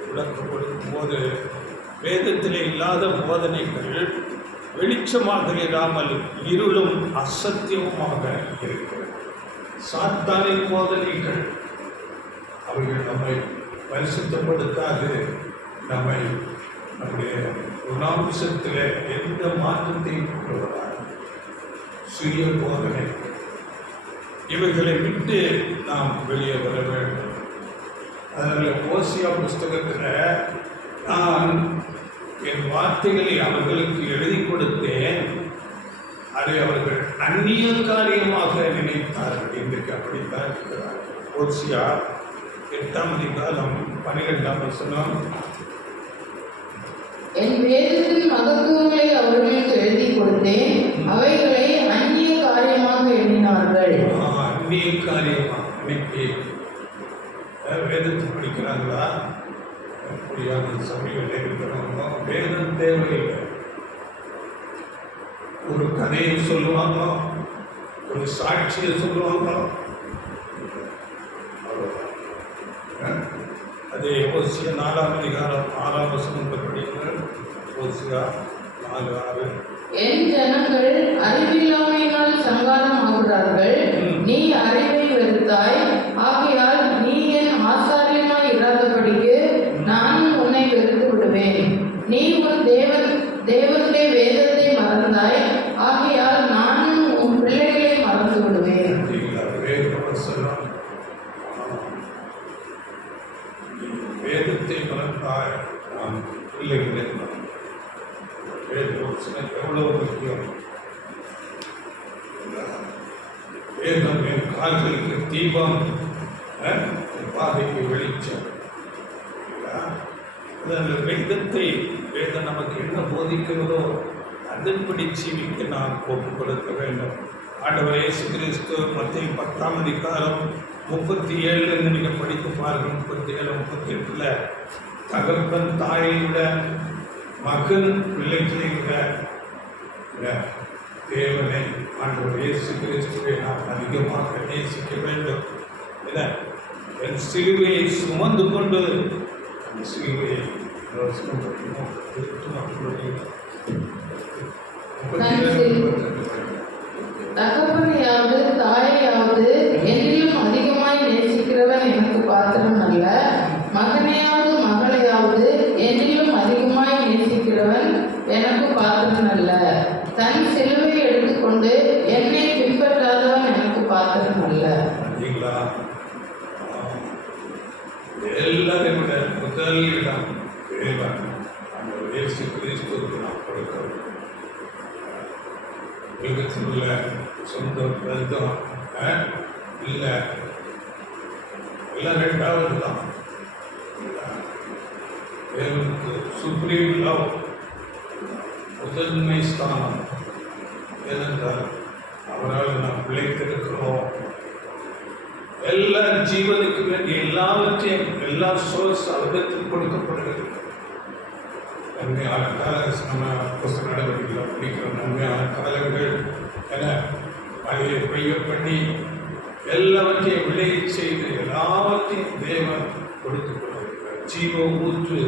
விளக்கப்படுத்தும் போது வேதத்திலே இல்லாத போதனைகள் வெளிச்சமாக இராமல் இருளும் அசத்தியமுமாக இருக்கிறது. சாத்தானின் போதனைகள் அவர்கள் நம்மை பரிசுத்தப்படுத்தாது, நம்மை நம்முடைய குணாம்சத்தில் எந்த மாற்றத்தையும் கொண்டு வராது. சுய போதனை இவைகளை விட்டு நாம் வெளியே வர வேண்டும். அதனால் ஓசியா புஸ்தகத்தில் நான் என் வார்த்தைகளை அவர்களுக்கு எழுதி கொடுத்தேன், அதை அவர்கள் அந்நிய காரியமாக நினைத்தார்கள். இன்றைக்கு அப்படித்தான் இருக்கிறார்கள். ஓசியா 8ஆம் அதிகாரம் 12ஆம் வசனம், என் வேதத்தின் மகத்துவங்களை அவர்களுக்கு எழுதி கொடுத்தேன், அவைகளை அந்நிய காரியமாக எண்ணினார்கள். அந்நிய காரியமாக இன்னைக்கு வேதத்தை படிக்கிறாங்களா? அப்படியான சபையில் இருக்கிறவங்க வேதம் தேவையில்லை. ஒரு கதையை சொல்லுவாங்க, ஒரு சாட்சியை சொல்லுவாங்க, அதே ஓசியா 4ஆம் அதிகாரம் 6ஆம் வசனம் படிங்கள். ஓசியா 4:6, என் ஜனங்கள் அறிவில்லாமையினால் சங்காரம் ஆகிறார்கள், நீ அறிவை வெறுத்தாய், ஆகையால் நீ என் ஆசாரியனாய் இராதபடிக்கு நான் உன்னை வெறுத்து விடுவேன். நீ உன் தேவனுடைய வேதத்தை மறந்தாய், ஆகையால் நானும் உன் பிள்ளைகளை மறந்து விடுவேன். வேதத்தை மறந்தாய், நான் பிள்ளைகளை எவ்வளவு முக்கியம். வேதம் என் கால்களுக்கு தீபம், பாதைக்கு வெளிச்சம். வேதத்தை வேதம் நமக்கு என்ன போதிக்கிறதோ அதன்படி ஜீவிக்க நாம் ஒப்புக் கொடுக்க வேண்டும். ஆண்டவர் இயேசு கிறிஸ்து மத்தேயு 10ஆம் அதிகாரம் 37 நீங்கள் படித்து பாருங்கள். 37, 38 தகப்பன் தாயை விட மகன் பிள்ளைகளை விட தேவனை ஆண்டவர் இயேசு கிறிஸ்துவை நாம் அதிகமாக நேசிக்க வேண்டும். என் சிலுவையை சுமந்து கொண்டு அந்த சிலுவையை தகப்பனையாவது தாயையாவது என்னிலும் அதிகமாய் நேசிக்கிறவன் எனக்கு பாத்திரம் அல்ல, மகனையாவது மகளையாவது என்னிலும் அதிகமாய் நேசிக்கிறவன் எனக்கு பாத்திரம் அல்ல. தன் சிலுவையை எடுத்துக்கொண்டு என்னை பின்பற்றாதவன் எனக்கு பாத்திரம் அல்ல. எல்லாரை விட முதல் இடம் தேவன் அந்த இயேசு கிறிஸ்துவுக்கு நாம் கொடுக்கிறோம். உலகத்தில் உள்ள சொந்த பந்தம் இல்லை, எல்லாம் ரெண்டாவது தான். தேவனுக்கு சுப்ரீம் லவ், முதன்மை ஸ்தானம். ஏனென்றால் அவரால் நாம் பிழைத்திருக்கிறோம். எல்லா ஜீவனுக்கு வேண்டிய எல்லாவற்றையும், எல்லா சோர்ஸ் அவரிடத்தில் கொடுக்கப்படுகிறது. நன்மையான கால நம்ம புஸ்தக நடவடிக்கையில் படிக்கிற நன்மையான காலங்கள் என மழையை பெய்ய பண்ணி எல்லாவற்றையும் விளைய செய்து எல்லாவற்றையும் தேவன் கொடுத்து கொண்டிருக்கிறார். ஜீவ ஊற்று,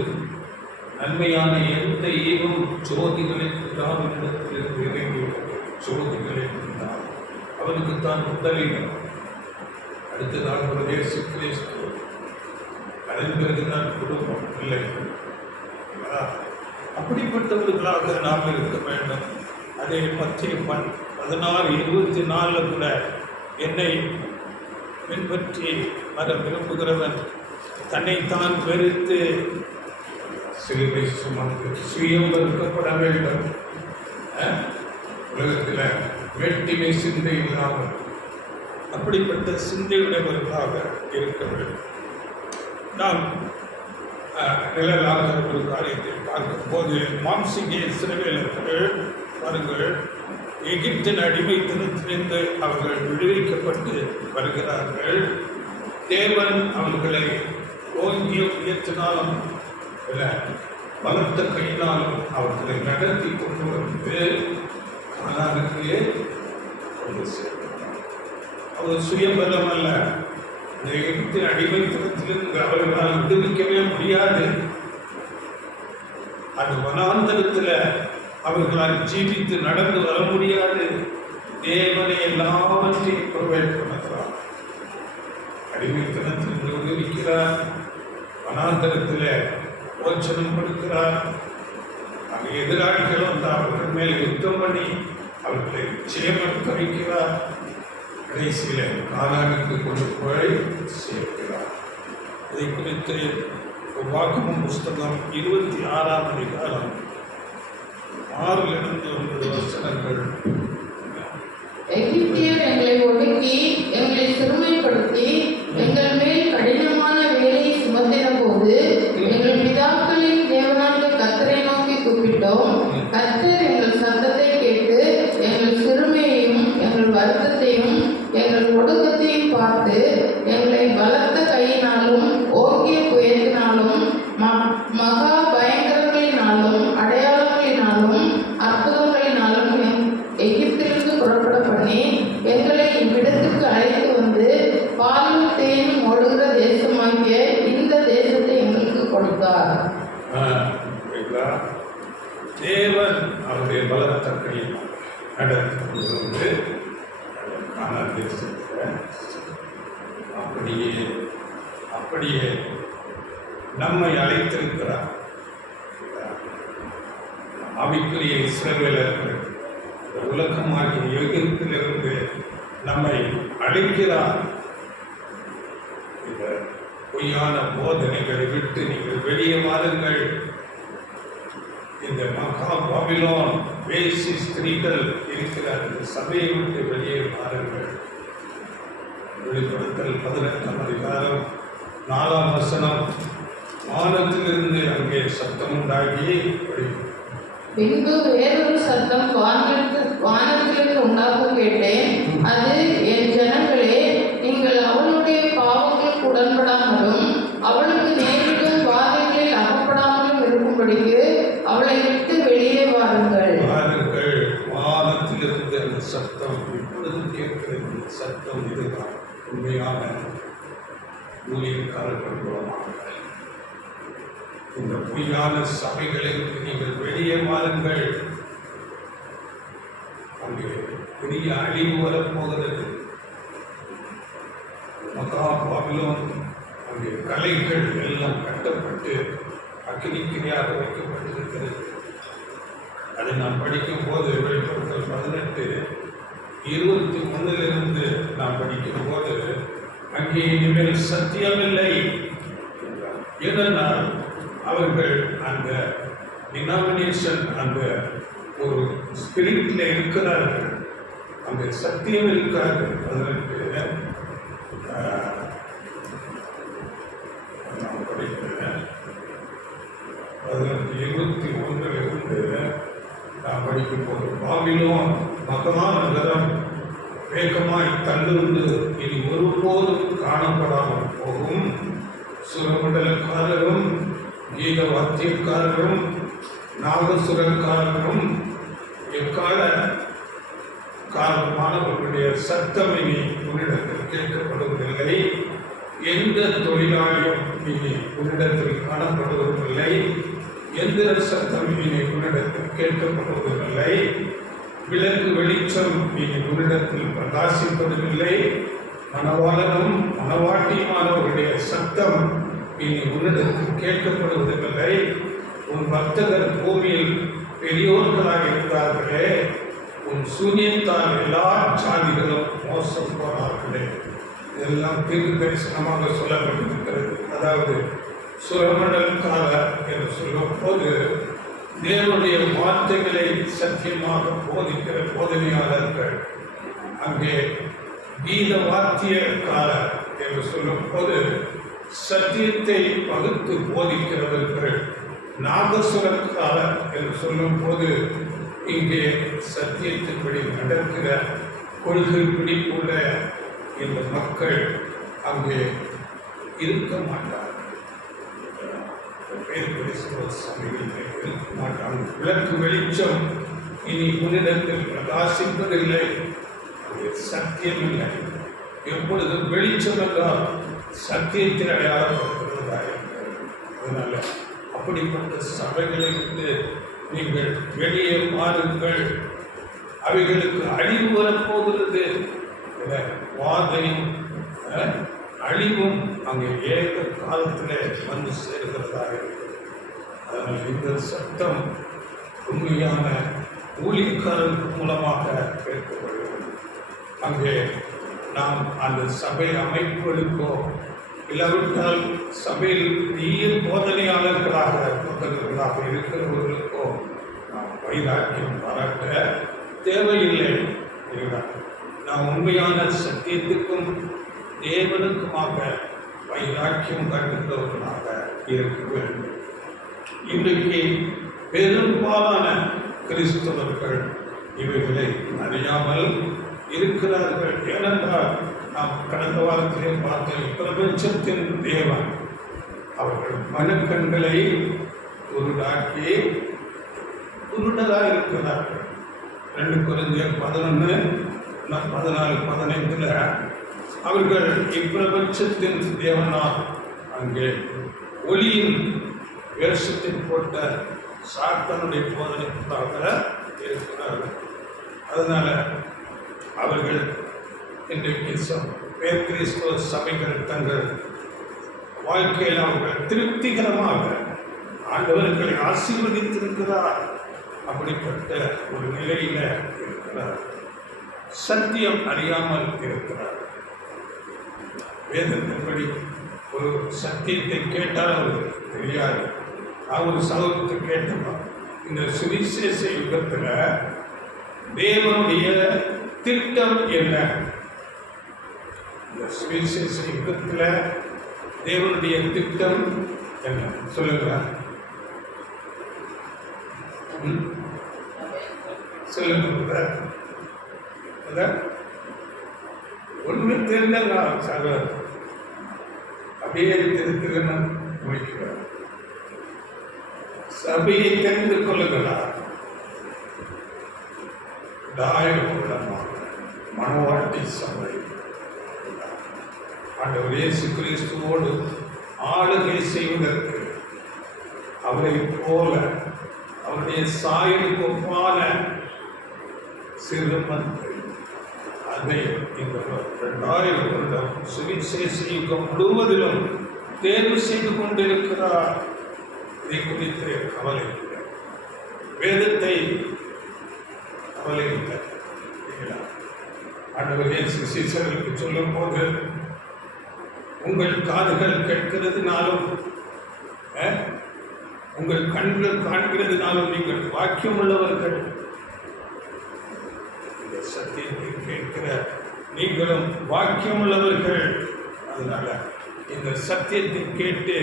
நன்மையான எந்த ஈவும் ஜோதிகளின் இடத்திலிருந்து இறங்கியுள்ளது. ஜோதிகளின் அவனுக்குத்தான் முதலிடம், அடுத்ததான் இயேசு கிறிஸ்து, அதன் பிறகுதான் குடும்பம், இல்லை. அப்படிப்பட்டவர்களாக நாம் இருக்க வேண்டும். அதே 16:24 கூட என்னை பின்பற்றி வர விரும்புகிறவன் தன்னைத்தான் வெறுத்து சிலுவை சுமந்து சுயம் வெறுக்கப்பட வேண்டும். உலகத்தில் வெட்டிமை சிந்தை இல்லாமல் அப்படிப்பட்ட சிந்தையுடையவர்களாக இருக்க வேண்டும். நாம் நிழலாக ஒரு காரியத்தை பார்க்கும் போது மாம்சிகே சிறுவேலர்கள் பாருங்கள், எகிப்தின் அடிமைத்தனத்திலிருந்து அவர்கள் விடுவிக்கப்பட்டு வருகிறார்கள். தேவன் அவர்களை ஓங்கிய உயர்த்தினாலும் பலத்த கையினாலும் அவர்களை நடத்தி கொண்டு வந்து கானானுக்கு கொண்டு சேர்க்கிறார். அவர் சுயபலம் அல்ல. இந்த எகிப்தின் அடிமைத்தனத்திலிருந்து அவர்களால் விடுவிக்கவே முடியாது. அது வனாந்தரத்தில் அவர்களால் ஜீவித்து நடந்து வர முடியாது. தேவனை எல்லாவற்றையும் ப்ரொவைட் பண்ணுகிறார். அடிமைத்தனத்திலிருந்து விடுவிக்கிறார், வனாந்தரத்தில் போச்சனம் கொடுக்கிறார். அங்கே எதிராளிகள் வந்து அவர்கள் மேல் யுத்தம் பண்ணி அவர்களை நிச்சயமற்க வைக்கிறார். கடைசியில் கானானுக்கு கொண்டு போய் சேர்க்கிறார். இதை குறித்து வாக்குமம் புஸ்தகம் 26ஆம் அதிகாரம் 6-9 வசனங்கள். எகிப்தியர் எங்களை ஒடுக்கி எங்களை சிறுமைப்படுத்தி எங்கள் மேல் கடினமான வேலையை சுமத்தின போது எங்கள் பிதாக்களின் தேவனாகிய கர்த்தரை நோக்கி கூப்பிட்டோம். கர்த்தர் எங்கள் சத்தத்தை கேட்டு எங்கள் சிறுமையையும் எங்கள் வருத்தத்தையும் எங்கள் ஒடுக்கத்தையும் பார்த்து எங்களை பலத்த கையினாலும் ஓங்கிய புயத்தினாலும் மகா பயங்கரங்களினாலும் அடையாளங்களினாலும் அற்புதங்களினாலும் எகிப்திலிருந்து புறப்பட பண்ணி எங்களை இவ்விடத்துக்கு அழைத்து வந்து பாலும் தேனும் ஓடுகிற தேசமாகிய இந்த தேசத்தை எங்களுக்கு கொடுத்தார். தேவன் அவருடைய பலத்த கையினால் நடத்தி கொண்டு வந்து கானான் தேசத்தில் அப்படியே நம்மை அழைத்திருக்கிறார். ஆவிக்குரிய இஸ்ரவேலர்கள் உலகமாகிய எகிப்திலிருந்து நம்மை அழைக்கிறார். இந்த பொய்யான போதனைகளை விட்டு நீங்கள் வெளியே வாருங்கள். இந்த மகா பாபிலோன் வேசி ஸ்திரீகள் இருக்கிற அந்த சபையை விட்டு வெளியே வாருங்கள். வெளிப்படுத்தல் 18ஆம் அதிகாரம் 4ஆம் வசனம். வானத்திலிருந்து அங்கே சத்தம் உண்டாகி, பின்பு வேறொரு சத்தம் வானத்திலிருந்து உண்டாக கேட்டேன். அது, என் ஜனங்களே, நீங்கள் அவளுடைய பாவங்களுக்கு உடன்படாமலும் அவளுக்கு நேரிடும் வாதைகளில் அகப்படாமலும் இருக்கும்படிக்கு அவளை விட்டு வெளியே வாருங்கள். வானத்திலிருந்து அந்த சத்தம் இப்பொழுது கேட்கிற சத்தம் இதுதான். உண்மையான ஊழியக்காரர்கள் மூலமாக இந்த பொய்யான சபைகளுக்கு நீங்கள் வெளியே வாருங்கள். அங்கே பெரிய அழிவு வரப்போகிறது. மகா பாபிலோன் அங்கே கலைகள் எல்லாம் கட்டப்பட்டு அக்கினிக்கிரியாக வைக்கப்பட்டிருக்கிறது. அதை நாம் படிக்கும் போது வெளிப்படுத்தல் 18:21 நாம் படிக்கும் போது அங்கே இனிமேல் சத்தியமில்லை. ஏனென்றால் அவர்கள் அந்த டினாமினேஷன், அந்த ஒரு ஸ்பிரிட்டில் இருக்கிறார்கள். அங்கே சத்தியம் இருக்காது. அதற்கு நான் படிக்கிறேன். அதற்கு 21 நான் படிக்கும் போது, பாபிலோன் மகா நகரம் வேகமாய் தள்ளுண்டு இனி ஒருபோதும் காணப்படாமல் போகும். சுரமண்டலக்காரரும் கீத வாத்தியக்காரரும் நாகசுரக்காரரும் எக்கால காரணமானவர்களுடைய சத்தம் இனி உன்னிடத்தில் கேட்கப்படுவதில்லை. எந்த தொழிலாளியும் இனி உன்னிடத்தில் காணப்படுவதில்லை. எந்திர சத்தம் இனி உன்னிடத்தில் கேட்கப்படுவதில்லை. விளக்கு வெளிச்சம் இனி உன்னிடத்தில் பிரகாசிப்பதில்லை. மணவாளனும் மணவாட்டியுமானவருடைய சத்தம் இனி உன்னிடத்தில் கேட்கப்படுவதில்லை. உன் வர்த்தகர் பூமியில் பெரியோர்களாக இருந்தார்களே, உன் சூரியத்தால் எல்லா ஜாதிகளும் மோசம் போனார்களே. இதெல்லாம் தீர்க்க தரிசனமாக சொல்லப்பட்டிருக்கிறது. அதாவது சுரமண்டலக்காரர் என்று சொல்லும் போது தேவனுடைய வார்த்தைகளை சத்தியமாக போதிக்கிற போதனையாளர்கள், அங்கே கீத வாத்தியக்காரர் என்று சொல்லும் போது சத்தியத்தை பகுத்து போதிக்கிறவர்கள், நாகசுரக்காரர் என்று சொல்லும் போது இங்கே சத்தியத்தின்படி நடக்கிற கொள்கை பிடிப்புள்ள இந்த மக்கள் அங்கே இருக்க மாட்டார்கள். இருக்க மாட்டார்கள். விளக்கு வெளிச்சம் இனி உன்னிடத்தில் பிரகாசிப்பதில்லை. சத்தியம் இல்லை. எப்பொழுது வெளிச்சம் என்றால் சத்தியத்தில் அடையாளப்படுத்துவதாக இருக்கிறது. அதனால அப்படிப்பட்ட சபைகளை விட்டு நீங்கள் வெளியே மாறுங்கள். அவைகளுக்கு அழிவு வரப்போகிறது. வாதையும் அழிவும் அங்கே ஏக காலத்தில் வந்து சேர்கிறதாக இருக்கிறது. அதனால் இந்த சத்தம் உண்மையான ஊழியக்காரர்கள் மூலமாக கேட்கப்படுகிறது. அங்கே நாம் அந்த சபை அமைப்புகளுக்கோ இல்லாவிட்டால் சபையில் தீய போதனையாளர்களாக புத்தகங்களாக இருக்கிறவர்களுக்கோ நாம் வைராக்கியம் பாராட்ட தேவையில்லை. நாம் உண்மையான சத்தியத்துக்கும் தேவனுக்குமாக வைராக்கியம் காட்டுகிறவர்களாக இருக்க வேண்டும். இன்றைக்கு பெரும்பாலான கிறிஸ்தவர்கள் இவைகளை அறியாமல் இருக்கிறார்கள். ஏனென்றால் நாம் கடந்த வாரத்திலே பார்த்த பிரபஞ்சத்தின் தேவன் அவர்கள் மனக்கண்களை குருடாக்கி குருடராக இருக்கிறார்கள். 2 கொரிந்தியர் 11:14-15 அவர்கள் இப்பிரபஞ்சத்தின் தேவனால் அங்கே ஒளியின் வேஷத்தை போட்ட சாத்தனுடைய போதனைக்காக இருக்கிறார்கள். அதனால அவர்கள் இன்றைக்கு கிறிஸ்தவ சபைகள் தங்கள் வாழ்க்கையில் அவர்கள் திருப்திகரமாக ஆண்டவர்களை ஆசீர்வதித்திருக்கிறார். அப்படிப்பட்ட ஒரு நிலையில இருக்கிறார். சத்தியம் அறியாமல் இருக்கிறார். வேதத்தின்படி ஒரு சத்தியத்தை கேட்டால் அவருக்கு தெரியாது. அவர் சகோதரத்தை கேட்டோம். இந்த சுவிசேஷ யுகத்தில் தேவனுடைய திட்டம் என்ன? இந்த சுவிசேஷ யுகத்தில் தேவனுடைய திட்டம் என்ன சொல்லுங்க. சொல்லுங்க. ஒன்று தெரிஞ்சா சகோதரர் அப்படியே திருத்துன்னு முடிக்கிறார். சபையை தெரிந்து கொள்ளுகிறார். மனவாட்டி சபை ஆண்டவர் இயேசு கிறிஸ்துவோடு ஆளுகை செய்வதற்கு அவரை போல அவருடைய சாயலுக்கு ஒப்பான சிறுமத்தை அதை இந்த 2000 வருடம் சுவிசேஷ யுகம் முழுவதிலும் தேர்வு செய்து கொண்டிருக்கிறார். இதை குறித்து கவலை இல்லை. வேதத்தை கவலை இல்லை. ஆண்டவர் இயேசு சீசர்களுக்கு சொல்லும் போது உங்கள் காதுகள் கேட்கிறதுனாலும் உங்கள் கண்கள் காண்கிறதுனாலும் நீங்கள் வாக்கியம் உள்ளவர்கள். இந்த சத்தியத்தை கேட்கிற நீங்களும் வாக்கியம் உள்ளவர்கள். அதனால இந்த சத்தியத்தை கேட்டு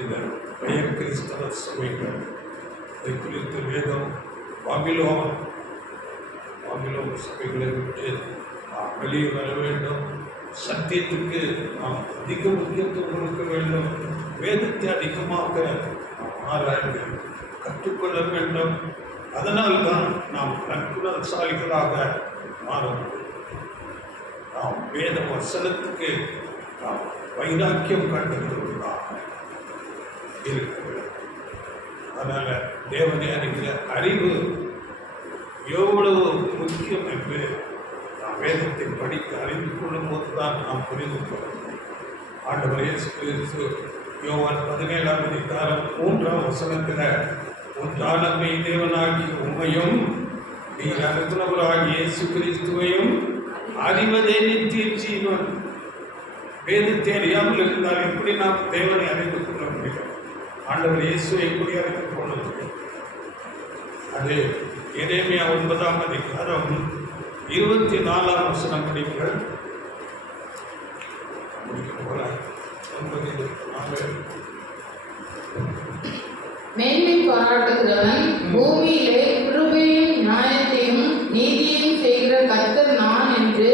இந்த பெயர் கிறிஸ்தவ சபைகள் இதை குறித்து வேதம் பாபிலோன் சபைகளை விட்டு நாம் வெளியே வர வேண்டும். சத்தியத்துக்கு நாம் அதிக முக்கியத்துவம் கொடுக்க வேண்டும். வேதத்தை அதிகமாக நாம் ஆராய்ந்து கற்றுக்கொள்ள வேண்டும். அதனால்தான் நாம் நற்குணசாலிகளாக மாற முடியும். நாம் வேத வசனத்துக்கு நாம் வைராக்கியம் காட்டுகிறவர்களாக இருக்க வேண்டும். அதனால் தேவனை அறிகிற அறிவு எவ்வளவு முக்கியம் என்று நாம் வேதத்தை படித்து அறிந்து கொள்ளும் போது தான் நாம் புரிந்து கொள்ள முடியும். ஆண்டவர் இயேசு கிறிஸ்து யோவான் 17ஆம் அதிகாரம் 3ஆம் வசனத்தில் ஒன்றான மெய் தேவனாகி உம்மையும் நீர் அனுப்புனவராகிய இயேசு கிறிஸ்துவையும் அறிவதே நித்திய ஜீவன். வேதத்தை அறியாமல் இருந்தால் எப்படி நாம் தேவனை அறிந்து கொள்ள முடியும்? ஆண்டவர் இயேசுவை எப்படி அறிந்து கொள்ள முடியும்? அது எரேமியா 9ஆம் அதிகாரம் 24ஆம் வசனம் படிங்கள். மேன்மை பாராட்டுகிறவன் பூமியிலே கிருபையும் நியாயத்தையும் நீதியையும் செய்கிற கர்த்தர் நான் என்று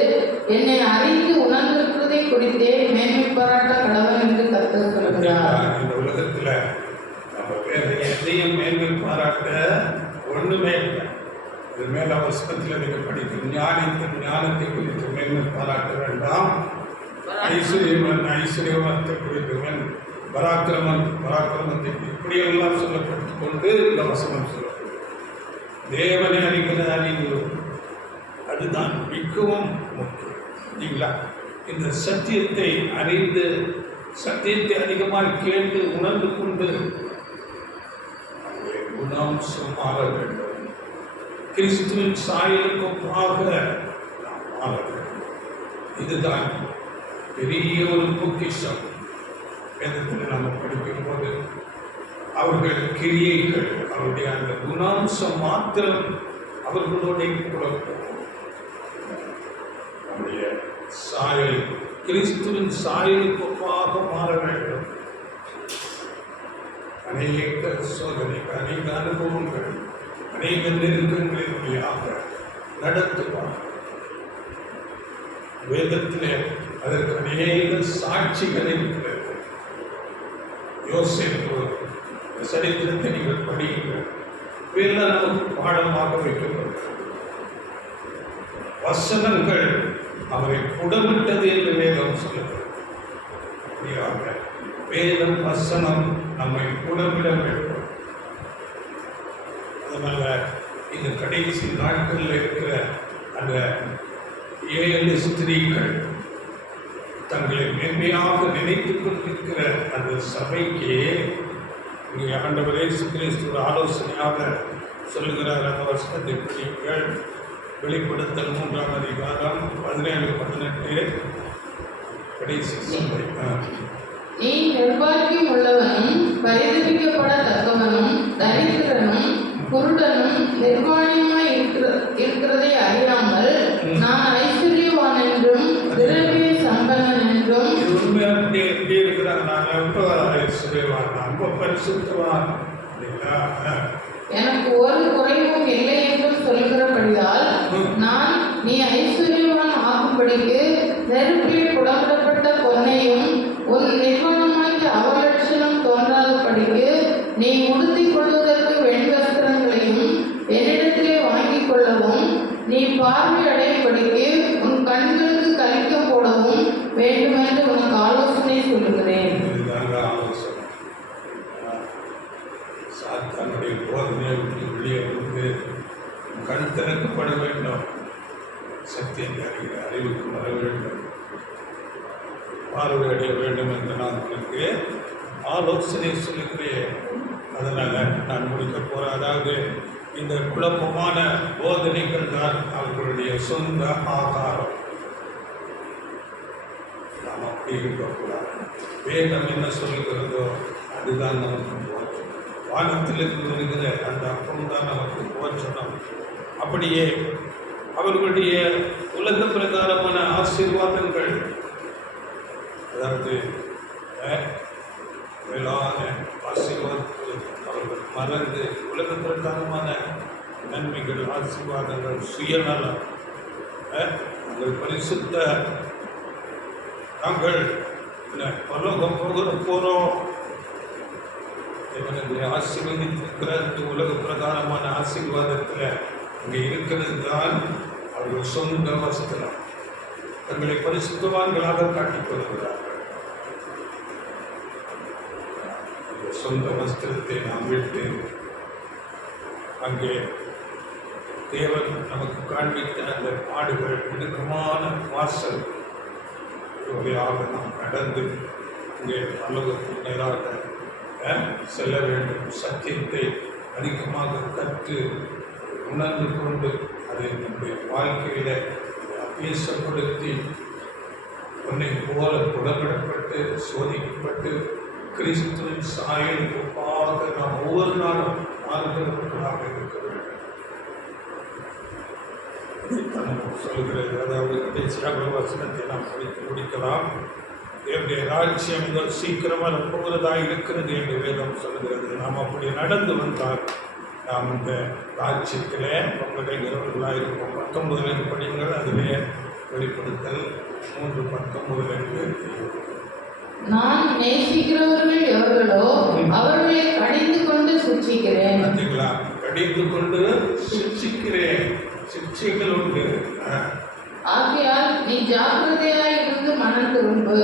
என்னை அறிந்து உணர்ந்திருக்கிறதை குறித்தே மேன்மை பாராட்ட கடவன் என்று கர்த்தர் சொல்கிறார். இந்த உலகத்துல நம்ம வேற எதையும் மேன்மை பாராட்ட ஒண்ணுமே இல்லை. இது மேல வசனத்தில் நீங்க படிக்கும் ஞானத்தை குறித்து மேன்மை பாராட்ட வேண்டாம். ஐஸ்வர்யவத்தை குறித்தவன் பராக்கிரமத்தை இப்படியெல்லாம் சொல்லப்பட்டுக் கொண்டு இந்த வசனம் சொல்லப்படும். தேவனை அறிகிற அறிவு அதுதான் மிகவும் முக்கியம். இல்லைங்களா? இந்த சத்தியத்தை அறிந்து சத்தியத்தை அதிகமாக கேட்டு உணர்ந்து கொண்டு குணாம்சம் மாற வேண்டும். கிறிஸ்துவின் சாயலுக்காக நாம் மாற வேண்டும். இதுதான் பெரிய ஒரு பொக்கிஷம். வேதத்தில் நாம் படிக்கும் போது அவர்கள் கிரியைகள் அவருடைய அந்த குணாம்சம் மாத்திரம் அவர்களுடைய நம்முடைய சாயல் கிறிஸ்துவின் சாயலுக்காக மாற வேண்டும். அநேக சோதனைகள், அநேக அனுபவங்கள், அநேக நெருக்கங்களின் வழியாக நடத்துவார். வேதத்திலே அதற்கு அநேக சாட்சிகள் இருக்கிறது. யோசேப்பு சரித்திரத்தை நீங்கள் படியுங்கள். இவையெல்லாம் நமக்கு பாடமாக வைக்கப்பட்டது. வசனங்கள் அவரை புடமிட்டது என்று வேதம் சொல்லுகிறது. அப்படியாக வேதம் வசனம் நம்மை புடமிட வேண்டும். அதனால இந்த கடைசி நாட்களில் இருக்கிற அந்த 7 ஸ்திரீகள் தங்களை மேன்மையாக நினைத்துக் கொண்டிருக்கிற அந்த சபைக்கு இங்கே ஆண்டவர் இயேசு கிறிஸ்து ஒரு ஆலோசனையாக சொல்லுகிறார். அந்த வசனத்தை படியுங்கள். வெளிப்படுத்தல் 3ஆம் அதிகாரம் 17-18 கடைசி சபை. நீ நிர்வாகியம் உள்ளவனும் பரிதபிக்கப்படத்தக்கவனும் தரித்திரனும் குருடனும் நிர்வாணியுமாய் இருக்கிறதை அறியாமல் நான் ஐஸ்வர்யவான் என்றும் திரவிய சம்பன்னன் என்றும். உண்மையாக எப்படி இருக்கிறாங்க? நான் ரொம்ப ஐஸ்வர்யவான், ரொம்ப பரிசுத்தவான், எனக்கு ஒரு குறைவும் இல்லை என்றும் சொல்கிறபடியால் நான் நீ ஐஸ்வர்யவான் ஆகும்படிக்கு நெருப்பிலே புடமிடப்பட்ட பொன்னையும் உன் நிர்வாணமாக்கி அவலட்சணம் தோன்றாதபடிக்கு நீ உடுத்திக் கொள்வதற்கு வெண்வஸ்திரங்களையும் என்னிடத்திலே வாங்கிக் கொள்ளவும் நீ பார்வை அடையும்படிக்கு உன் கண்களுக்கு கலிக்கம் போடவும் வேண்டுமென்று உனக்கு ஆலோசனை சொல்லுகிறேன். தன்னுடைய போதனை வெளியே வந்து கண் திறக்கப்பட வேண்டும். சத்தியத்தை அறிகிற அறிவுக்கு வர வேண்டும், பார்வை அடைய வேண்டும் என்று நான் உங்களுக்கு ஆலோசனை சொல்லுகிறேன். அதனால் நான் முடிக்க போகிறேன். அதாவது இந்த குழப்பமான போதனைகள் தான் அவர்களுடைய சொந்த ஆகாரம். நாம் அப்படி இருக்கக்கூடாது. வேதம் என்ன சொல்லுகிறதோ அதுதான் நமக்கு போச்சனம். வானத்திலிருந்து வருகிற அந்த அப்பம் தான் நமக்கு போச்சனம். அப்படியே அவர்களுடைய உலக பிரகாரமான ஆசீர்வாதங்கள், அதாவது மேலான ஆசீர்வாதத்தை அவர்கள் மறந்து உலக பிரகாரமான நன்மைகள், ஆசீர்வாதங்கள், சுயநலம், நாங்கள் பரிசுத்த, நாங்கள் பரலோகம் போகிறோம், இவனுடைய ஆசீர்வதித்திருக்கிற உலக பிரகாரமான ஆசீர்வாதத்தில் இங்கே இருக்கிறது தான் அவர்கள் சொந்த வஸ்திரம். தங்களை பரிசுத்தவான்களாக காட்டிக் கொள்கிறார்கள். சொந்த வஸ்திரத்தை நாம் விட்டு அங்கே தேவன் நமக்கு காண்பித்த அந்த பாடுகள், நெருக்கமான வாசல் வழியாக நாம் நடந்து இங்கே பரலோகத்தின் நேராக செல்ல வேண்டும். சத்தியத்தை அதிகமாக கற்று உணர்ந்து கொண்டு அதை நம்முடைய வாழ்க்கையில அபியாசப்படுத்தி உன்னை போல புடமிடப்பட்டு சோதிக்கப்பட்டு கிறிஸ்துவின் சாயலுக்கு ஒப்பாக நாம் ஒவ்வொரு நாளும் மாறுகிறவர்களாக இருக்க வேண்டும். சொல்லுகிறது. அதாவது கடைசியாக வசனத்தை நாம் படித்து முடிக்கலாம். என்னுடைய ராஜ்யம் சீக்கிரமாக போகிறதாக இருக்கிறது என்று வேதம் சொல்லுகிறது. நாம் அப்படி நடந்து வந்தால் நாம் இந்த ராஜ்யத்தில் பங்கடைகிறவர்களாக இருப்போம். 19 படிங்கள், அதிலே வெளிப்படுத்தல் 3:19. நான் நேசிக்கிறவர்கள் எவர்களோ அவர்களை கடிந்து கொண்டு சிட்சிக்கிறேன். பார்த்தீங்களா? கடிந்து கொண்டு சிட்சிக்கிறேன். சிட்சைகள் உண்டு. ஆகையால் நீ ஜாக்கிரதையாய் இருந்து மனம் திரும்பு.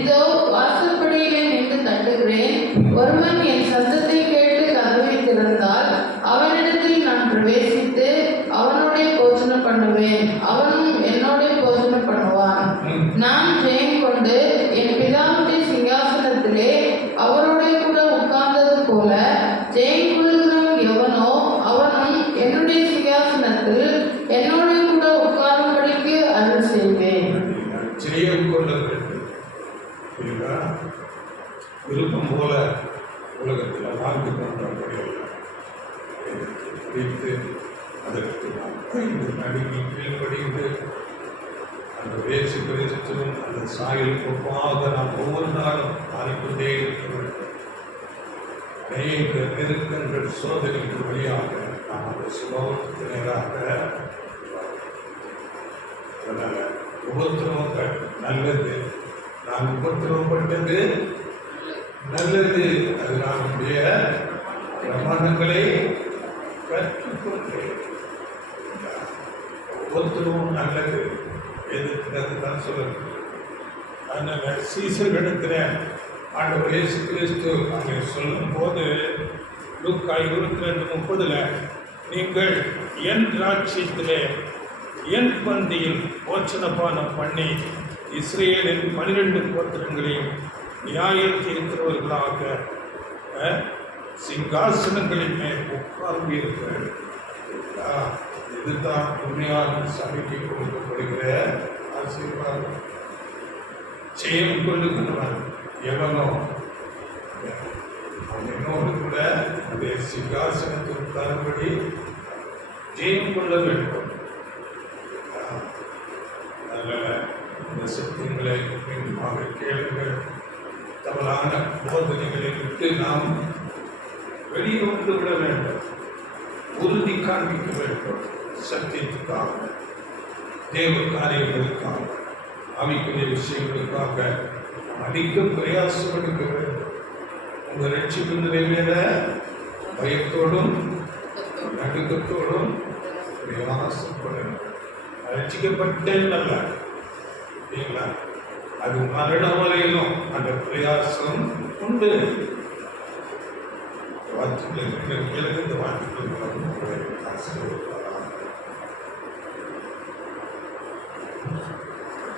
இதோ வாசற்படியிலே நின்று தட்டுகிறேன். ஒருவன் என் சத்தத்தை கேட்டு கதவை திறந்தால் அவனிடத்தில் நான் பிரவேசித்து அவனுடைய போஜனம் பண்ணுவேன், அவனும் என்னோட போஜனம் பண்ணுவான். நான் ஜெயம் கொண்டு என் பிதாவுடைய சிங்காசனத்திலே அவரோட கூட உட்கார்ந்தது போல ஜெயம் கொள்ளுகிறவன் எவனோ அவனும் என்னுடைய சிங்காசனத்தில் என்னோட கூட உட்காரும்படிக்கு அருள் செய்வேன். ஜெயம் கொள்ள வேண்டும். விருப்பம் போல உலகத்தில் வாழ்ந்து கொண்டபடியல்ல, பிடித்து அதற்கு நடுங்கி கீழ்படிந்து அந்த வேசி கிறிஸ்துவும் அந்த சாயலுக்கு ஒப்பாக நாம் ஒவ்வொரு நாளும் மாறிக்கொண்டே இருக்க வேண்டும். அநேக நெருக்கங்கள், சோதனைக்கு வழியாக நாம் அந்த சுபாவத்துக்கு நேராக. அதனால் உபத்திரவங்கள் நல்லது. நான் உபத்திரவப்பட்டது நல்லது. அது நம்முடைய பிரமாணங்களை கற்றுக்கொண்டேன். உபத்திரவம் நல்லது. எதுக்கு தான் சொல்லுங்க. அதனால் சீசர்களிடத்தில் ஆண்டவர் இயேசு கிறிஸ்து அங்கே சொல்லும் போது லூக்கா 22:30 நீங்கள் என் ராஜ்யத்திலே என் பந்தியில் போச்சனபானம் பண்ணி இஸ்ரேலின் 12 கோத்திரங்களையும் நியாயம் தீர்க்கிறவர்களாக சிங்காசனங்களின் மேல் உட்கார்ந்தீர்கள். இதுதான் உண்மையான சபைக்கு கொடுக்கப்படுகிற ஆசீர்வாதம். ஜெயம் கொள்ளுகிறவன் எவனோ அவன் என்னோடு கூட அந்த சிங்காசனத்தில் உட்காரும்படி ஜெயம் கொள்ள வேண்டும். அதனால் இந்த சத்தியங்களை மீண்டுமாக கேளுங்கள். தவறான போதனைகளை விட்டு நாம் வெளியே வந்து விட வேண்டும். உறுதி காண்பிக்க வேண்டும். சத்தியத்துக்காக, தேவ காரியங்களுக்காக, ஆவிக்குரிய விஷயங்களுக்காக அதிக பிரயாசம் எடுக்க வேண்டும். உங்கள் ரட்சிப்பு நிறைவேற பயத்தோடும் நடுக்கத்தோடும் பிரயாசப்பட வேண்டும். ரட்சிக்கப்பட்டேன் அல்ல, இல்லைங்களா? அது மரணம் வரையிலும் அந்த பிரயாசம் உண்டு. வார்த்தைகள் இந்த வார்த்தைகள்